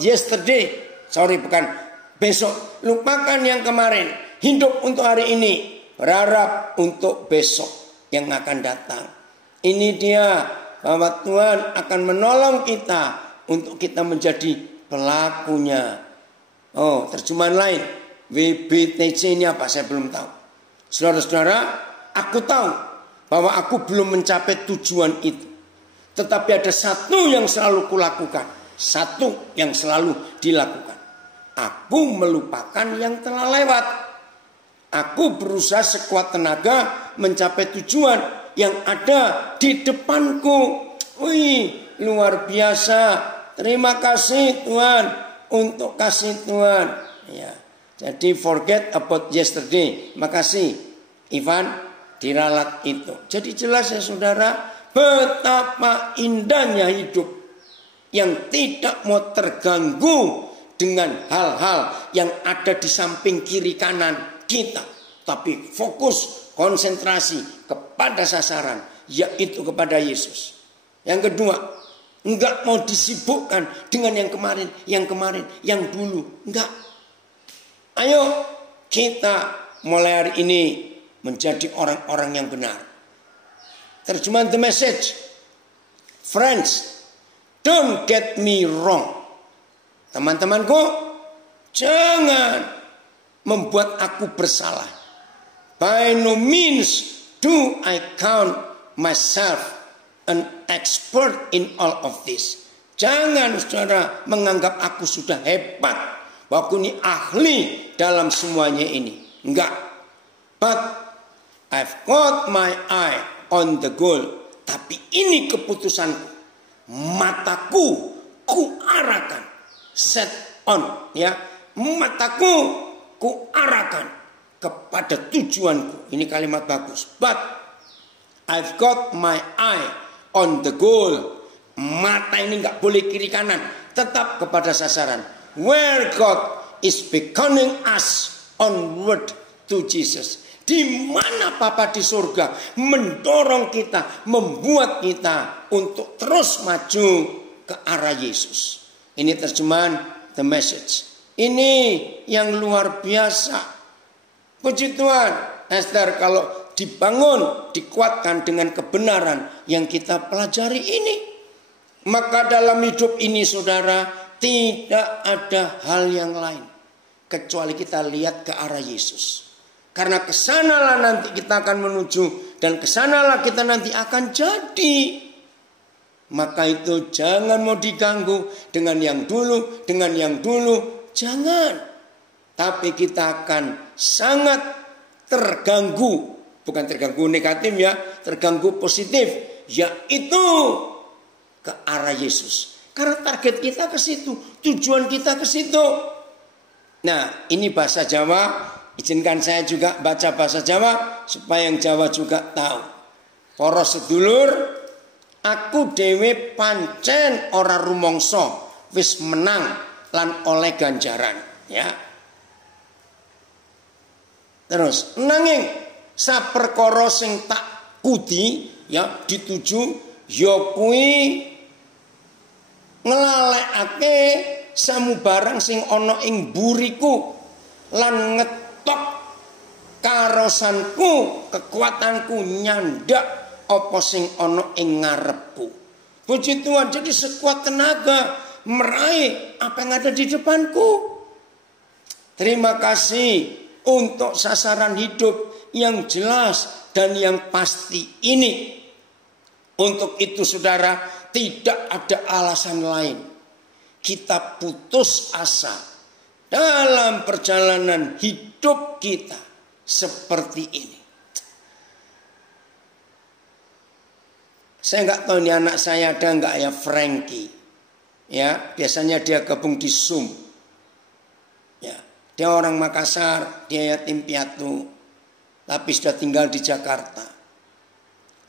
yesterday. Sorry, bukan besok. Lupakan yang kemarin. Hidup untuk hari ini. Berharap untuk besok yang akan datang. Ini dia bahwa Tuhan akan menolong kita untuk kita menjadi pelakunya. Oh, terjemahan lain. WBTC ini apa? Saya belum tahu. Saudara-saudara, aku tahu bahwa aku belum mencapai tujuan itu. Tetapi ada satu yang selalu kulakukan. Satu yang selalu dilakukan. Aku melupakan yang telah lewat. Aku berusaha sekuat tenaga mencapai tujuan yang ada di depanku. Wih, luar biasa. Terima kasih Tuhan untuk kasih Tuhan. Ya. Jadi forget about yesterday. Makasih Ivan diralat itu. Jadi jelas ya saudara, betapa indahnya hidup yang tidak mau terganggu dengan hal-hal yang ada di samping kiri kanan kita. Tapi fokus, konsentrasi kepada sasaran, yaitu kepada Yesus. Yang kedua, enggak mau disibukkan dengan yang kemarin, yang dulu. Enggak. Ayo kita mulai hari ini menjadi orang-orang yang benar. Terjemahan The Message. Friends, don't get me wrong. Teman-temanku, jangan membuat aku bersalah. By no means do I count myself an expert in all of this. Jangan saudara menganggap aku sudah hebat, bahwa aku ini ahli dalam semuanya ini. Enggak. But I've got my eye on the goal. Tapi ini keputusanku. Mataku kuarahkan. Set on. Ya. Mataku kuarahkan kepada tujuanku. Ini kalimat bagus. But I've got my eye on the goal. Mata ini enggak boleh kiri kanan. Tetap kepada sasaran. Where God is beckoning us onward to Jesus. Di mana Bapa di surga mendorong kita, membuat kita untuk terus maju ke arah Yesus. Ini terjemahan The Message. Ini yang luar biasa. Puji Tuhan, Esther, kalau dibangun, dikuatkan dengan kebenaran yang kita pelajari ini, maka dalam hidup ini saudara, tidak ada hal yang lain kecuali kita lihat ke arah Yesus. Karena kesanalah nanti kita akan menuju, dan kesanalah kita nanti akan jadi. Maka itu jangan mau diganggu dengan yang dulu, jangan. Tapi kita akan sangat terganggu, bukan terganggu negatif ya, terganggu positif, yaitu ke arah Yesus. Karena target kita ke situ, tujuan kita ke situ. Nah, ini bahasa Jawa. Izinkan saya juga baca bahasa Jawa supaya yang Jawa juga tahu. Para sedulur, aku dhewe pancen ora rumangsa wis menang lan oleh ganjaran, ya. Terus, nanging saperkara sing tak kudi ya dituju ya kuwi ngelalekake samubarang sing ana ing buriku lan ngetok karosanku, kekuatanku nyandak apa sing ana ing ngarepku. Puji Tuhan, jadi sekuat tenaga meraih apa yang ada di depanku. Terima kasih untuk sasaran hidup yang jelas dan yang pasti ini. Untuk itu saudara, tidak ada alasan lain kita putus asa dalam perjalanan hidup kita seperti ini. Saya nggak tahu ini anak saya ada nggak ya, Frankie. Ya, biasanya dia gabung di Zoom. Ya, dia orang Makassar, dia yatim piatu, tapi sudah tinggal di Jakarta.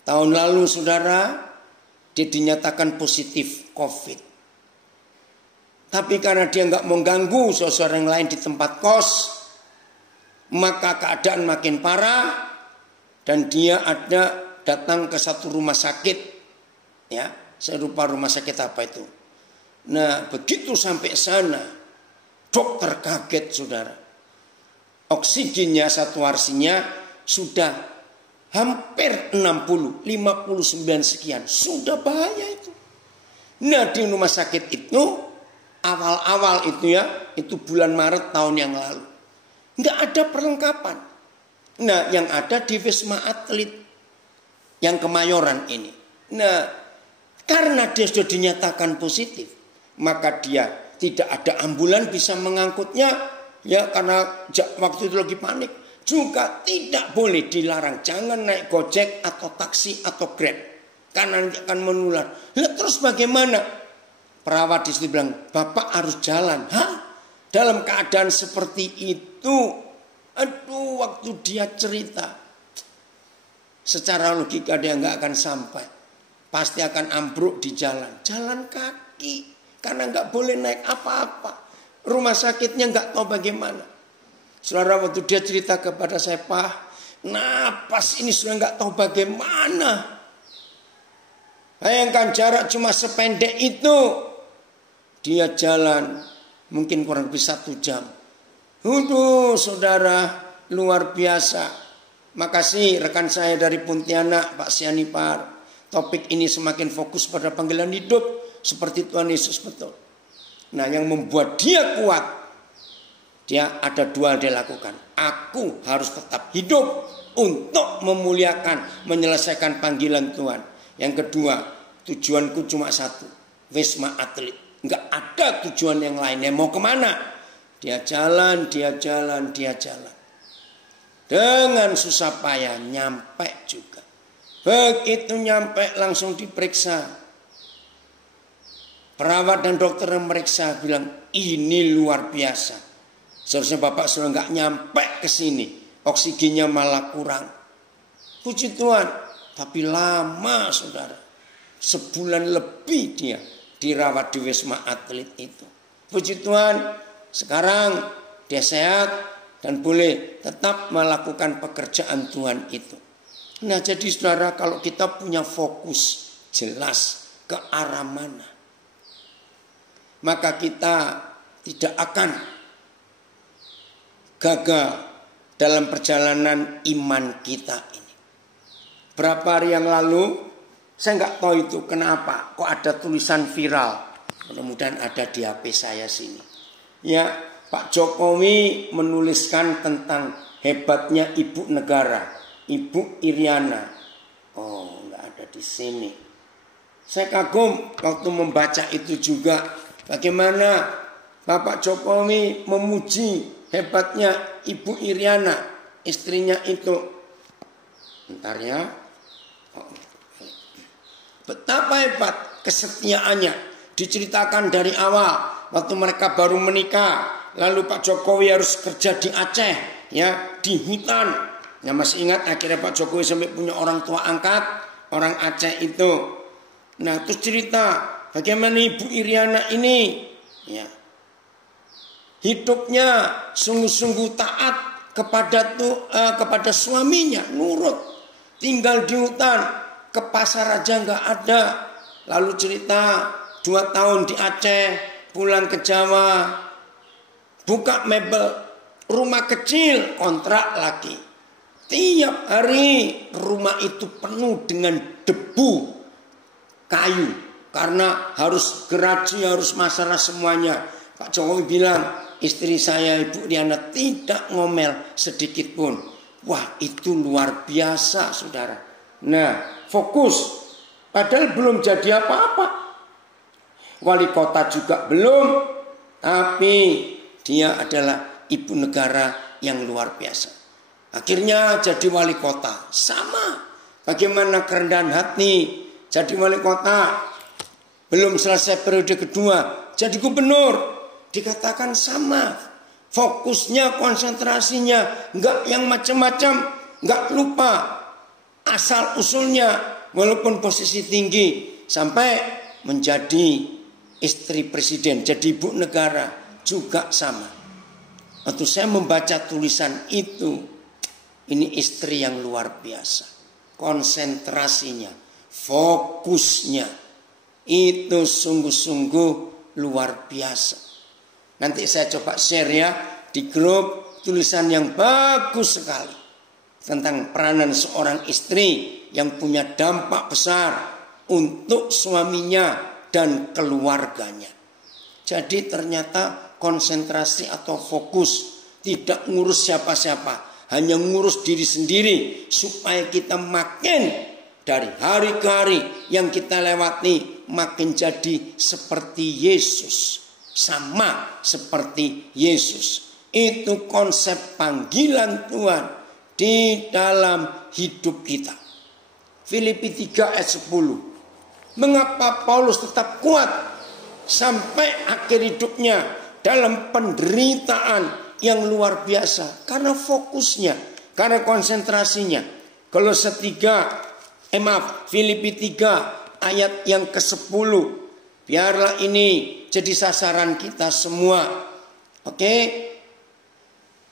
Tahun lalu saudara, dia dinyatakan positif COVID. Tapi karena dia nggak mengganggu saudara yang lain di tempat kos, maka keadaan makin parah dan dia datang ke satu rumah sakit. Ya, saya lupa rumah sakit apa itu. Nah, begitu sampai sana, dokter kaget saudara. Oksigennya saturasinya sudah hampir 60, 59 sekian. Sudah bahaya itu. Nah, di rumah sakit itu awal-awal itu ya, itu bulan Maret tahun yang lalu. Nggak ada perlengkapan. Nah, yang ada di Wisma Atlet yang Kemayoran ini. Nah, Karena dia sudah dinyatakan positif, maka dia tidak ada ambulan bisa mengangkutnya, ya karena waktu itu lagi panik. Juga tidak boleh dilarang, jangan naik Gojek atau taksi atau Grab, karena nanti akan menular. Lah terus bagaimana? Perawat di situ bilang, Bapak harus jalan. Hah? Dalam keadaan seperti itu, aduh, waktu dia cerita, secara logika dia nggak akan sampai. Pasti akan ambruk di jalan. Jalan kaki. Karena nggak boleh naik apa-apa. Rumah sakitnya nggak tahu bagaimana. Saudara, waktu dia cerita kepada saya, Pak, napas ini sudah nggak tahu bagaimana. Bayangkan jarak cuma sependek itu. Dia jalan mungkin kurang lebih 1 jam. Saudara, luar biasa. Makasih rekan saya dari Pontianak, Pak Sianipar. Topik ini semakin fokus pada panggilan hidup seperti Tuhan Yesus betul. Nah, yang membuat dia kuat, dia ada 2 dia lakukan. Aku harus tetap hidup untuk memuliakan, menyelesaikan panggilan Tuhan. Yang kedua, tujuanku cuma 1, Wisma Atlet. Enggak ada tujuan yang lainnya. Mau kemana? Dia jalan. Dengan susah payah nyampe juga. Begitu nyampe langsung diperiksa. Perawat dan dokter yang meriksa bilang, ini luar biasa. Seharusnya Bapak sudah nggak nyampe ke sini. Oksigennya malah kurang. Puji Tuhan. Tapi lama, saudara. Sebulan lebih dia dirawat di Wisma Atlet itu. Puji Tuhan. Sekarang dia sehat dan boleh tetap melakukan pekerjaan Tuhan itu. Nah, jadi saudara, kalau kita punya fokus jelas ke arah mana, maka kita tidak akan gagal dalam perjalanan iman kita ini. Berapa hari yang lalu, saya nggak tahu itu kenapa, kok ada tulisan viral. Mudah-mudahan ada di HP saya sini. Ya, Pak Jokowi menuliskan tentang hebatnya ibu negara. Ibu Iriana. Oh, nggak ada di sini. Saya kagum waktu membaca itu juga. Bagaimana Bapak Jokowi memuji hebatnya Ibu Iriana, istrinya itu. Bentar ya. Betapa hebat kesetiaannya. Diceritakan dari awal. Waktu mereka baru menikah. Lalu Pak Jokowi harus kerja di Aceh. Ya, di hutan. Ya, masih ingat akhirnya Pak Jokowi sampai punya orang tua angkat, orang Aceh itu. Nah, terus cerita bagaimana Ibu Iriana ini, ya, hidupnya sungguh-sungguh taat kepada suaminya, nurut, tinggal di hutan, ke pasar aja nggak ada. Lalu cerita 2 tahun di Aceh, pulang ke Jawa, buka mebel, rumah kecil, kontrak lagi. Tiap hari rumah itu penuh dengan debu kayu. Karena harus geraji, harus masalah semuanya. Pak Jokowi bilang, istri saya Ibu Diana tidak ngomel sedikit pun. Wah, itu luar biasa, saudara. Nah, fokus. Padahal belum jadi apa-apa. Wali kota juga belum. Tapi dia adalah ibu negara yang luar biasa. Akhirnya jadi wali kota. Sama. Bagaimana kerendahan hati. Jadi wali kota. Belum selesai periode kedua. Jadi gubernur. Dikatakan sama. Fokusnya, konsentrasinya. Enggak yang macam-macam. Enggak lupa asal usulnya. Walaupun posisi tinggi. Sampai menjadi istri presiden. Jadi ibu negara. Juga sama. Waktu saya membaca tulisan itu. Ini istri yang luar biasa. Konsentrasinya, fokusnya, itu sungguh-sungguh luar biasa. Nanti saya coba share ya di grup tulisan yang bagus sekali. Tentang peranan seorang istri yang punya dampak besar untuk suaminya dan keluarganya. Jadi ternyata konsentrasi atau fokus tidak ngurus siapa-siapa. Hanya ngurus diri sendiri supaya kita makin dari hari ke hari yang kita lewati makin jadi seperti Yesus. Sama seperti Yesus. Itu konsep panggilan Tuhan di dalam hidup kita. Filipi 3 ayat 10. Mengapa Paulus tetap kuat sampai akhir hidupnya dalam penderitaan yang luar biasa? Karena fokusnya, karena konsentrasinya. Kolose 3, Filipi 3 ayat yang ke-10. Biarlah ini jadi sasaran kita semua. Oke?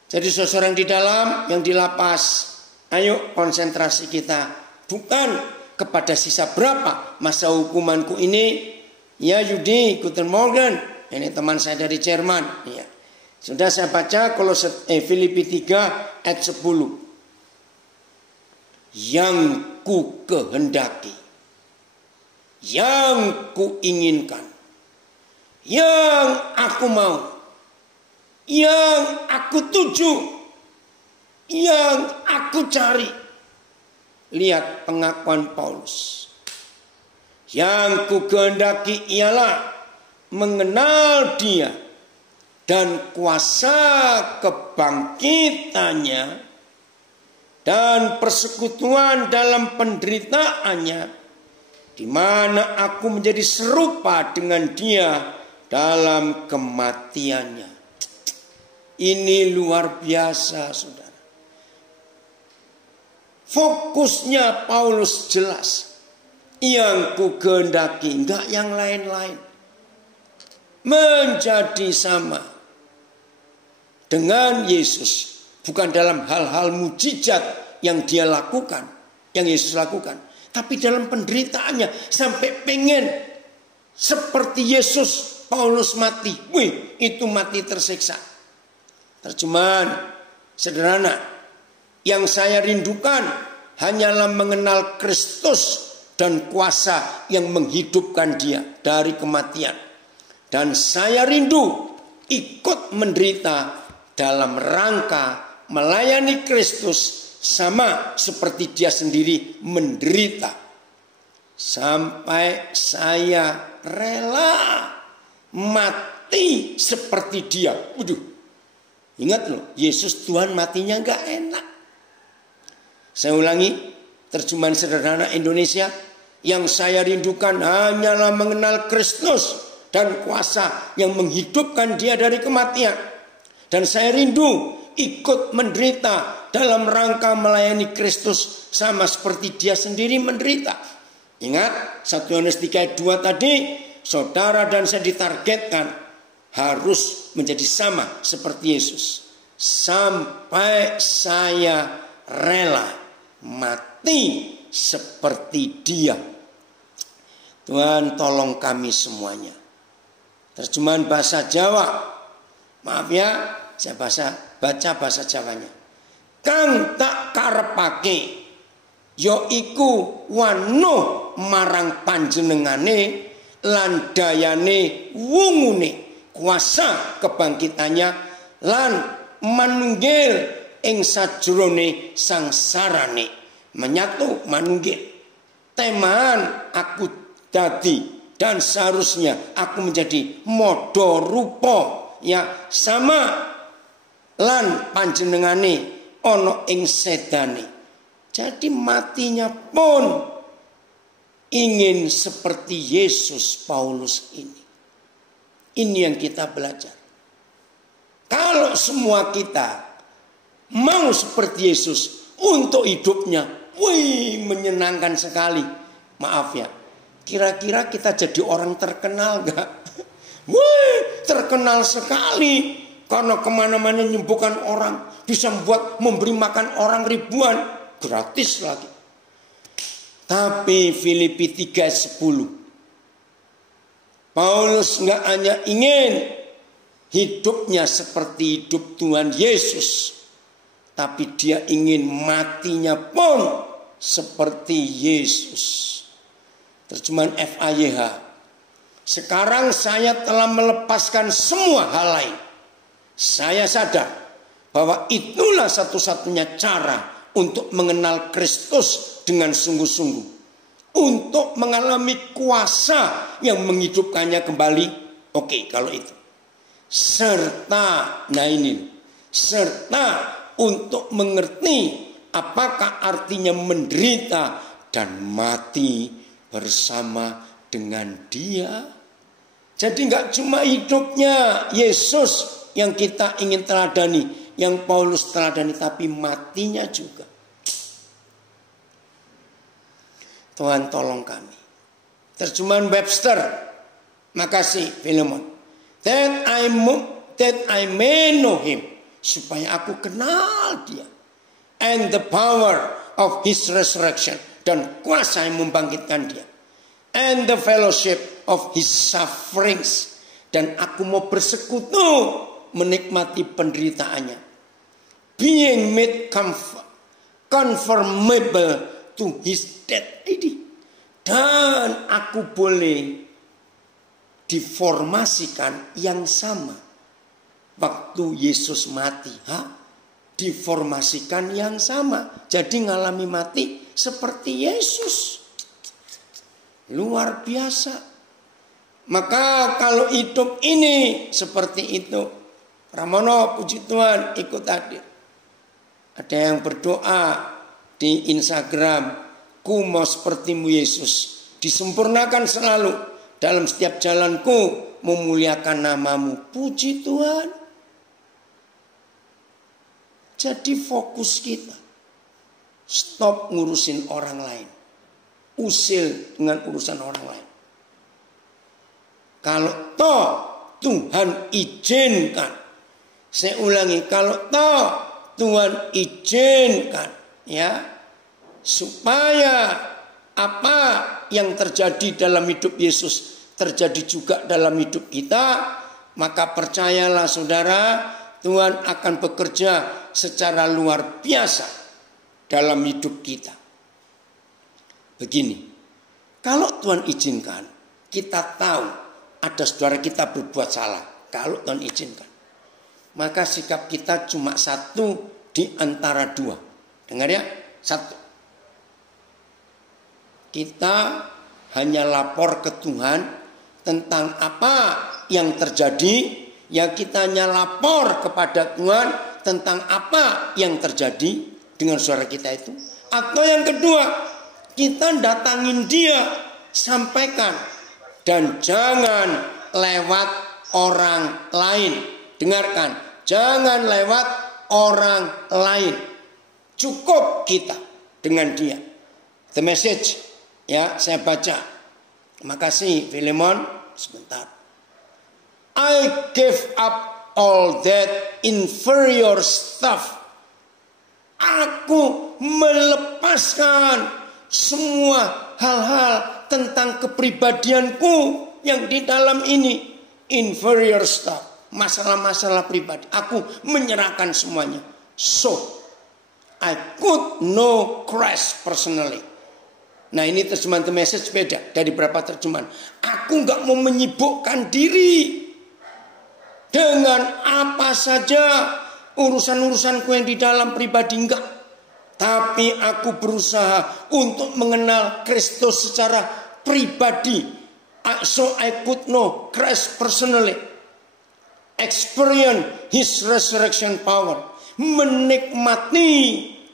Jadi saudara yang di dalam, yang di lapas. Ayo konsentrasi kita. Bukan kepada sisa berapa masa hukumanku ini. Ya Yudi, Guten Morgen. Ini teman saya dari Jerman. Ya. Sudah saya baca Filipi 3 ayat 10. Yang ku kehendaki, yang ku inginkan, yang aku mau, yang aku tuju, yang aku cari. Lihat pengakuan Paulus. Yang ku kehendaki ialah mengenal Dia dan kuasa kebangkitannya dan persekutuan dalam penderitaannya, di mana aku menjadi serupa dengan Dia dalam kematiannya. Ini luar biasa, saudara. Fokusnya Paulus jelas. Yang ku kehendaki, enggak yang lain-lain. Menjadi sama dengan Yesus. Bukan dalam hal-hal mujizat yang dia lakukan, yang Yesus lakukan. Tapi dalam penderitaannya sampai pengen seperti Yesus. Paulus mati. Wih, itu mati tersiksa. Terjemahan sederhana. Yang saya rindukan hanyalah mengenal Kristus dan kuasa yang menghidupkan Dia dari kematian. Dan saya rindu ikut menderita dalam rangka melayani Kristus sama seperti Dia sendiri menderita. Sampai saya rela mati seperti Dia. Waduh, ingat loh, Yesus Tuhan matinya gak enak. Saya ulangi, terjemahan sederhana Indonesia. Yang saya rindukan hanyalah mengenal Kristus dan kuasa yang menghidupkan Dia dari kematian. Dan saya rindu ikut menderita dalam rangka melayani Kristus sama seperti Dia sendiri menderita. Ingat 1 Yohanes 3 ayat 2 tadi, saudara dan saya ditargetkan harus menjadi sama seperti Yesus. Sampai saya rela mati seperti Dia. Tuhan tolong kami semuanya. Terjemahan bahasa Jawa. Maaf ya, saya baca bahasa Jawanya. Kang tak karepake ya iku wanuh marang panjenengane lan dayane wungune kuasa kebangkitannya lan manunggil ing sajrone sangsarane. Menyatu manunggil. Teman aku dadi dan seharusnya aku menjadi modo rupa ya sama lan panjenengane ana ing sedane. Jadi matinya pun ingin seperti Yesus Paulus ini. Ini yang kita belajar. Kalau semua kita mau seperti Yesus untuk hidupnya, wih, menyenangkan sekali. Maaf ya, kira-kira kita jadi orang terkenal gak? Wih, terkenal sekali. Karena kemana-mana menyembuhkan orang. Bisa memberi makan orang ribuan. Gratis lagi. Tapi Filipi 3:10. Paulus gak hanya ingin hidupnya seperti hidup Tuhan Yesus. Tapi dia ingin matinya pun seperti Yesus. Terjemahan FAYH. Sekarang saya telah melepaskan semua hal lain. Saya sadar bahwa itulah satu-satunya cara untuk mengenal Kristus dengan sungguh-sungguh. untuk mengalami kuasa yang menghidupkannya kembali. Oke, kalau itu. Serta, nah ini, serta untuk mengerti apakah artinya menderita dan mati bersama dengan Dia. Jadi nggak cuma hidupnya Yesus yang kita ingin teladani, yang Paulus teladani, tapi matinya juga. Tuhan tolong kami. Terjemahan Webster. Makasih Philemon. That I may know him. Supaya aku kenal dia. And the power of his resurrection. Dan kuasa yang membangkitkan dia. And the fellowship of his sufferings. Dan aku mau bersekutu menikmati penderitaannya. Being made conformable to his death. Dan aku boleh diformasikan yang sama. Waktu Yesus mati. Diformasikan yang sama. Jadi ngalami mati seperti Yesus. Luar biasa. Maka kalau hidup ini seperti itu. Pramono, puji Tuhan, ikut hadir. Ada yang berdoa di Instagram. Ku mau sepertimu Yesus. Disempurnakan selalu. Dalam setiap jalanku memuliakan namamu. Puji Tuhan. Jadi fokus kita. Stop ngurusin orang lain. Usil dengan urusan orang lain. Kalau toh Tuhan izinkan. Saya ulangi. Kalau toh Tuhan izinkan. Ya. Supaya apa yang terjadi dalam hidup Yesus terjadi juga dalam hidup kita. Maka percayalah saudara, Tuhan akan bekerja secara luar biasa dalam hidup kita. Begini, kalau Tuhan izinkan, kita tahu ada saudara kita berbuat salah. Kalau Tuhan izinkan, maka sikap kita cuma satu di antara dua. Dengar ya, satu. Kita hanya lapor ke Tuhan tentang apa yang terjadi. Ya, kita hanya lapor kepada Tuhan tentang apa yang terjadi dengan saudara kita itu. Atau yang kedua, kita datangin dia, sampaikan. Dan jangan lewat orang lain. Dengarkan, jangan lewat orang lain. Cukup kita dengan dia. The message. Ya, saya baca. Makasih Philemon. Sebentar. I gave up all that inferior stuff. Aku melepaskan semua hal-hal tentang kepribadianku yang di dalam ini. Inferior stuff. Masalah-masalah pribadi. Aku menyerahkan semuanya. So, I could know Christ personally. Nah, ini terjemahan The Message beda dari beberapa terjemahan. Aku gak mau menyibukkan diri dengan apa saja urusan-urusanku yang di dalam pribadi, enggak. Tapi aku berusaha untuk mengenal Kristus secara pribadi. So I could know Christ personally. Experience his resurrection power. Menikmati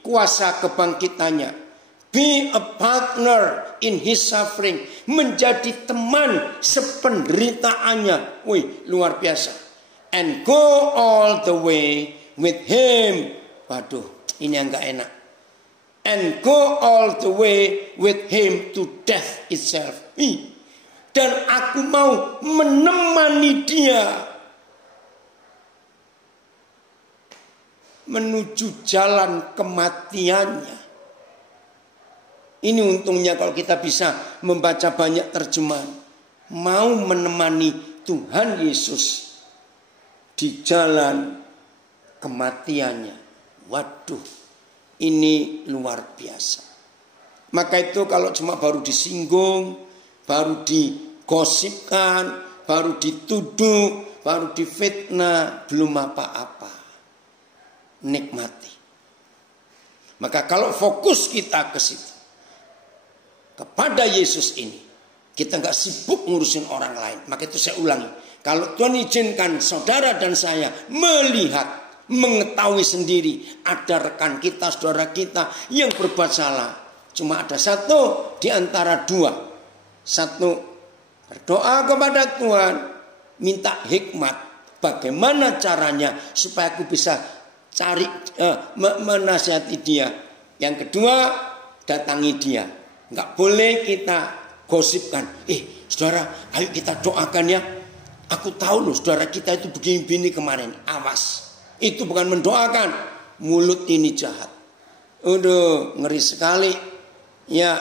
kuasa kebangkitannya. Be a partner in his suffering. Menjadi teman sependeritaannya. Wih, luar biasa. And go all the way with him. Waduh, ini yang gak enak. And go all the way with him to death itself. Dan aku mau menemani dia menuju jalan kematiannya. Ini untungnya kalau kita bisa membaca banyak terjemahan. Mau menemani Tuhan Yesus di jalan kematiannya. Waduh, ini luar biasa. Maka itu kalau cuma baru disinggung, baru digosipkan, baru dituduh, baru difitnah, belum apa-apa. Nikmati. Maka kalau fokus kita ke situ, kepada Yesus ini, kita nggak sibuk ngurusin orang lain. Maka itu saya ulangi, kalau Tuhan izinkan saudara dan saya melihat, mengetahui sendiri ada rekan kita, saudara kita yang berbuat salah, cuma ada satu di antara dua. Satu, berdoa kepada Tuhan, minta hikmat bagaimana caranya supaya aku bisa cari menasihati dia. Yang kedua, datangi dia. Nggak boleh kita gosipkan. Saudara, ayo kita doakan ya. Aku tahu loh saudara kita itu begini-begini kemarin. Awas. Itu bukan mendoakan. Mulut ini jahat. Udah ngeri sekali. Ya,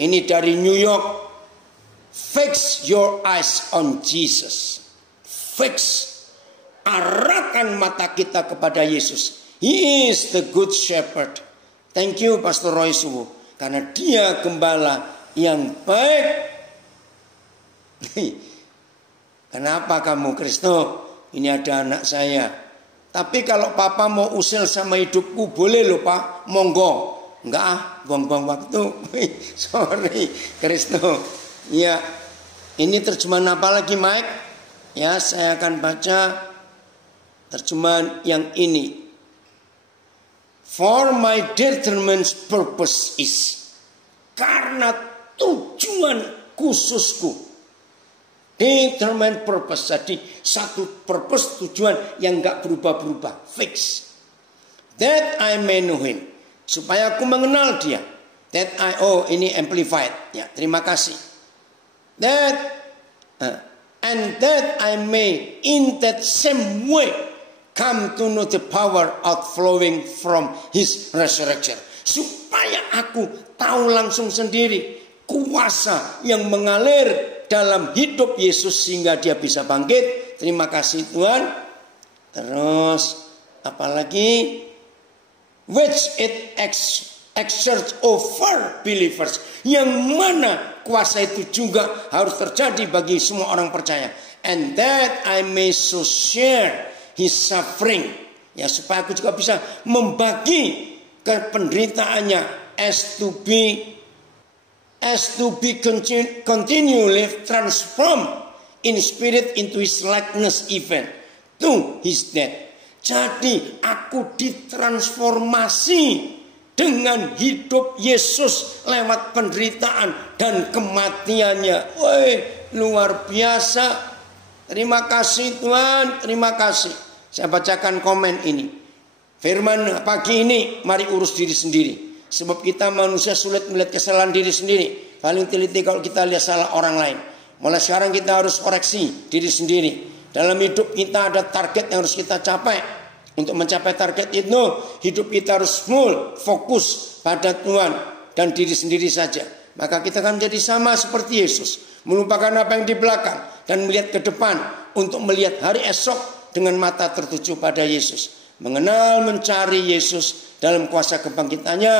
ini dari New York. Fix your eyes on Jesus. Fix. Arahkan mata kita kepada Yesus. He is the good shepherd. Thank you Pastor Roy Suwo. Karena dia gembala yang baik. Kenapa kamu Kristo? Ini ada anak saya. Tapi kalau papa mau usil sama hidupku, boleh loh pak. Monggo. Enggak buang-buang waktu. Sorry Kristo. Ya, ini terjemahan apa lagi Mike? Ya, saya akan baca terjemahan yang ini. For my determined purpose is. Karena tujuan khususku. Determined purpose. Jadi satu purpose, tujuan yang gak berubah-berubah. Fix. That I may know him. Supaya aku mengenal dia. That I, ini amplified. Ya, terima kasih. That, and that I may in that same way come to know the power outflowing from his resurrection. Supaya aku tahu langsung sendiri kuasa yang mengalir dalam hidup Yesus sehingga dia bisa bangkit. Terima kasih Tuhan. Terus apalagi? Which it exerts over believers. Yang mana kuasa itu juga harus terjadi bagi semua orang percaya. And that I may so share his suffering, ya supaya aku juga bisa membagi kependeritaannya as to be continually transformed in spirit into his likeness even to his death. Jadi aku ditransformasi dengan hidup Yesus lewat penderitaan dan kematiannya. Woi, luar biasa. Terima kasih Tuhan, terima kasih. Saya bacakan komen ini. Firman pagi ini, mari urus diri sendiri. Sebab kita manusia sulit melihat kesalahan diri sendiri. Paling teliti kalau kita lihat salah orang lain. Mulai sekarang kita harus koreksi diri sendiri. Dalam hidup kita ada target yang harus kita capai. Untuk mencapai target itu, hidup kita harus full fokus pada Tuhan dan diri sendiri saja. Maka kita akan menjadi sama seperti Yesus. Melupakan apa yang di belakang dan melihat ke depan untuk melihat hari esok dengan mata tertuju pada Yesus. Mengenal, mencari Yesus dalam kuasa kebangkitannya.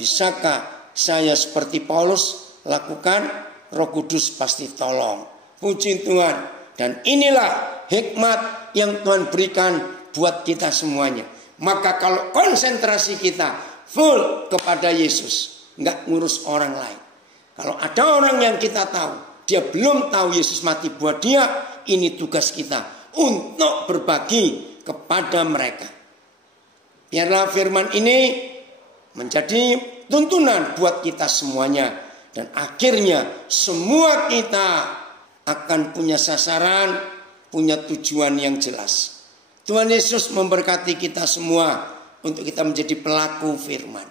Bisakah saya seperti Paulus lakukan? Roh Kudus pasti tolong. Puji Tuhan. Dan inilah hikmat yang Tuhan berikan buat kita semuanya. Maka kalau konsentrasi kita full kepada Yesus, nggak ngurus orang lain. Kalau ada orang yang kita tahu dia belum tahu Yesus mati buat dia, ini tugas kita untuk berbagi kepada mereka. Biarlah firman ini menjadi tuntunan buat kita semuanya. Dan akhirnya semua kita akan punya sasaran, punya tujuan yang jelas. Tuhan Yesus memberkati kita semua untuk kita menjadi pelaku firman.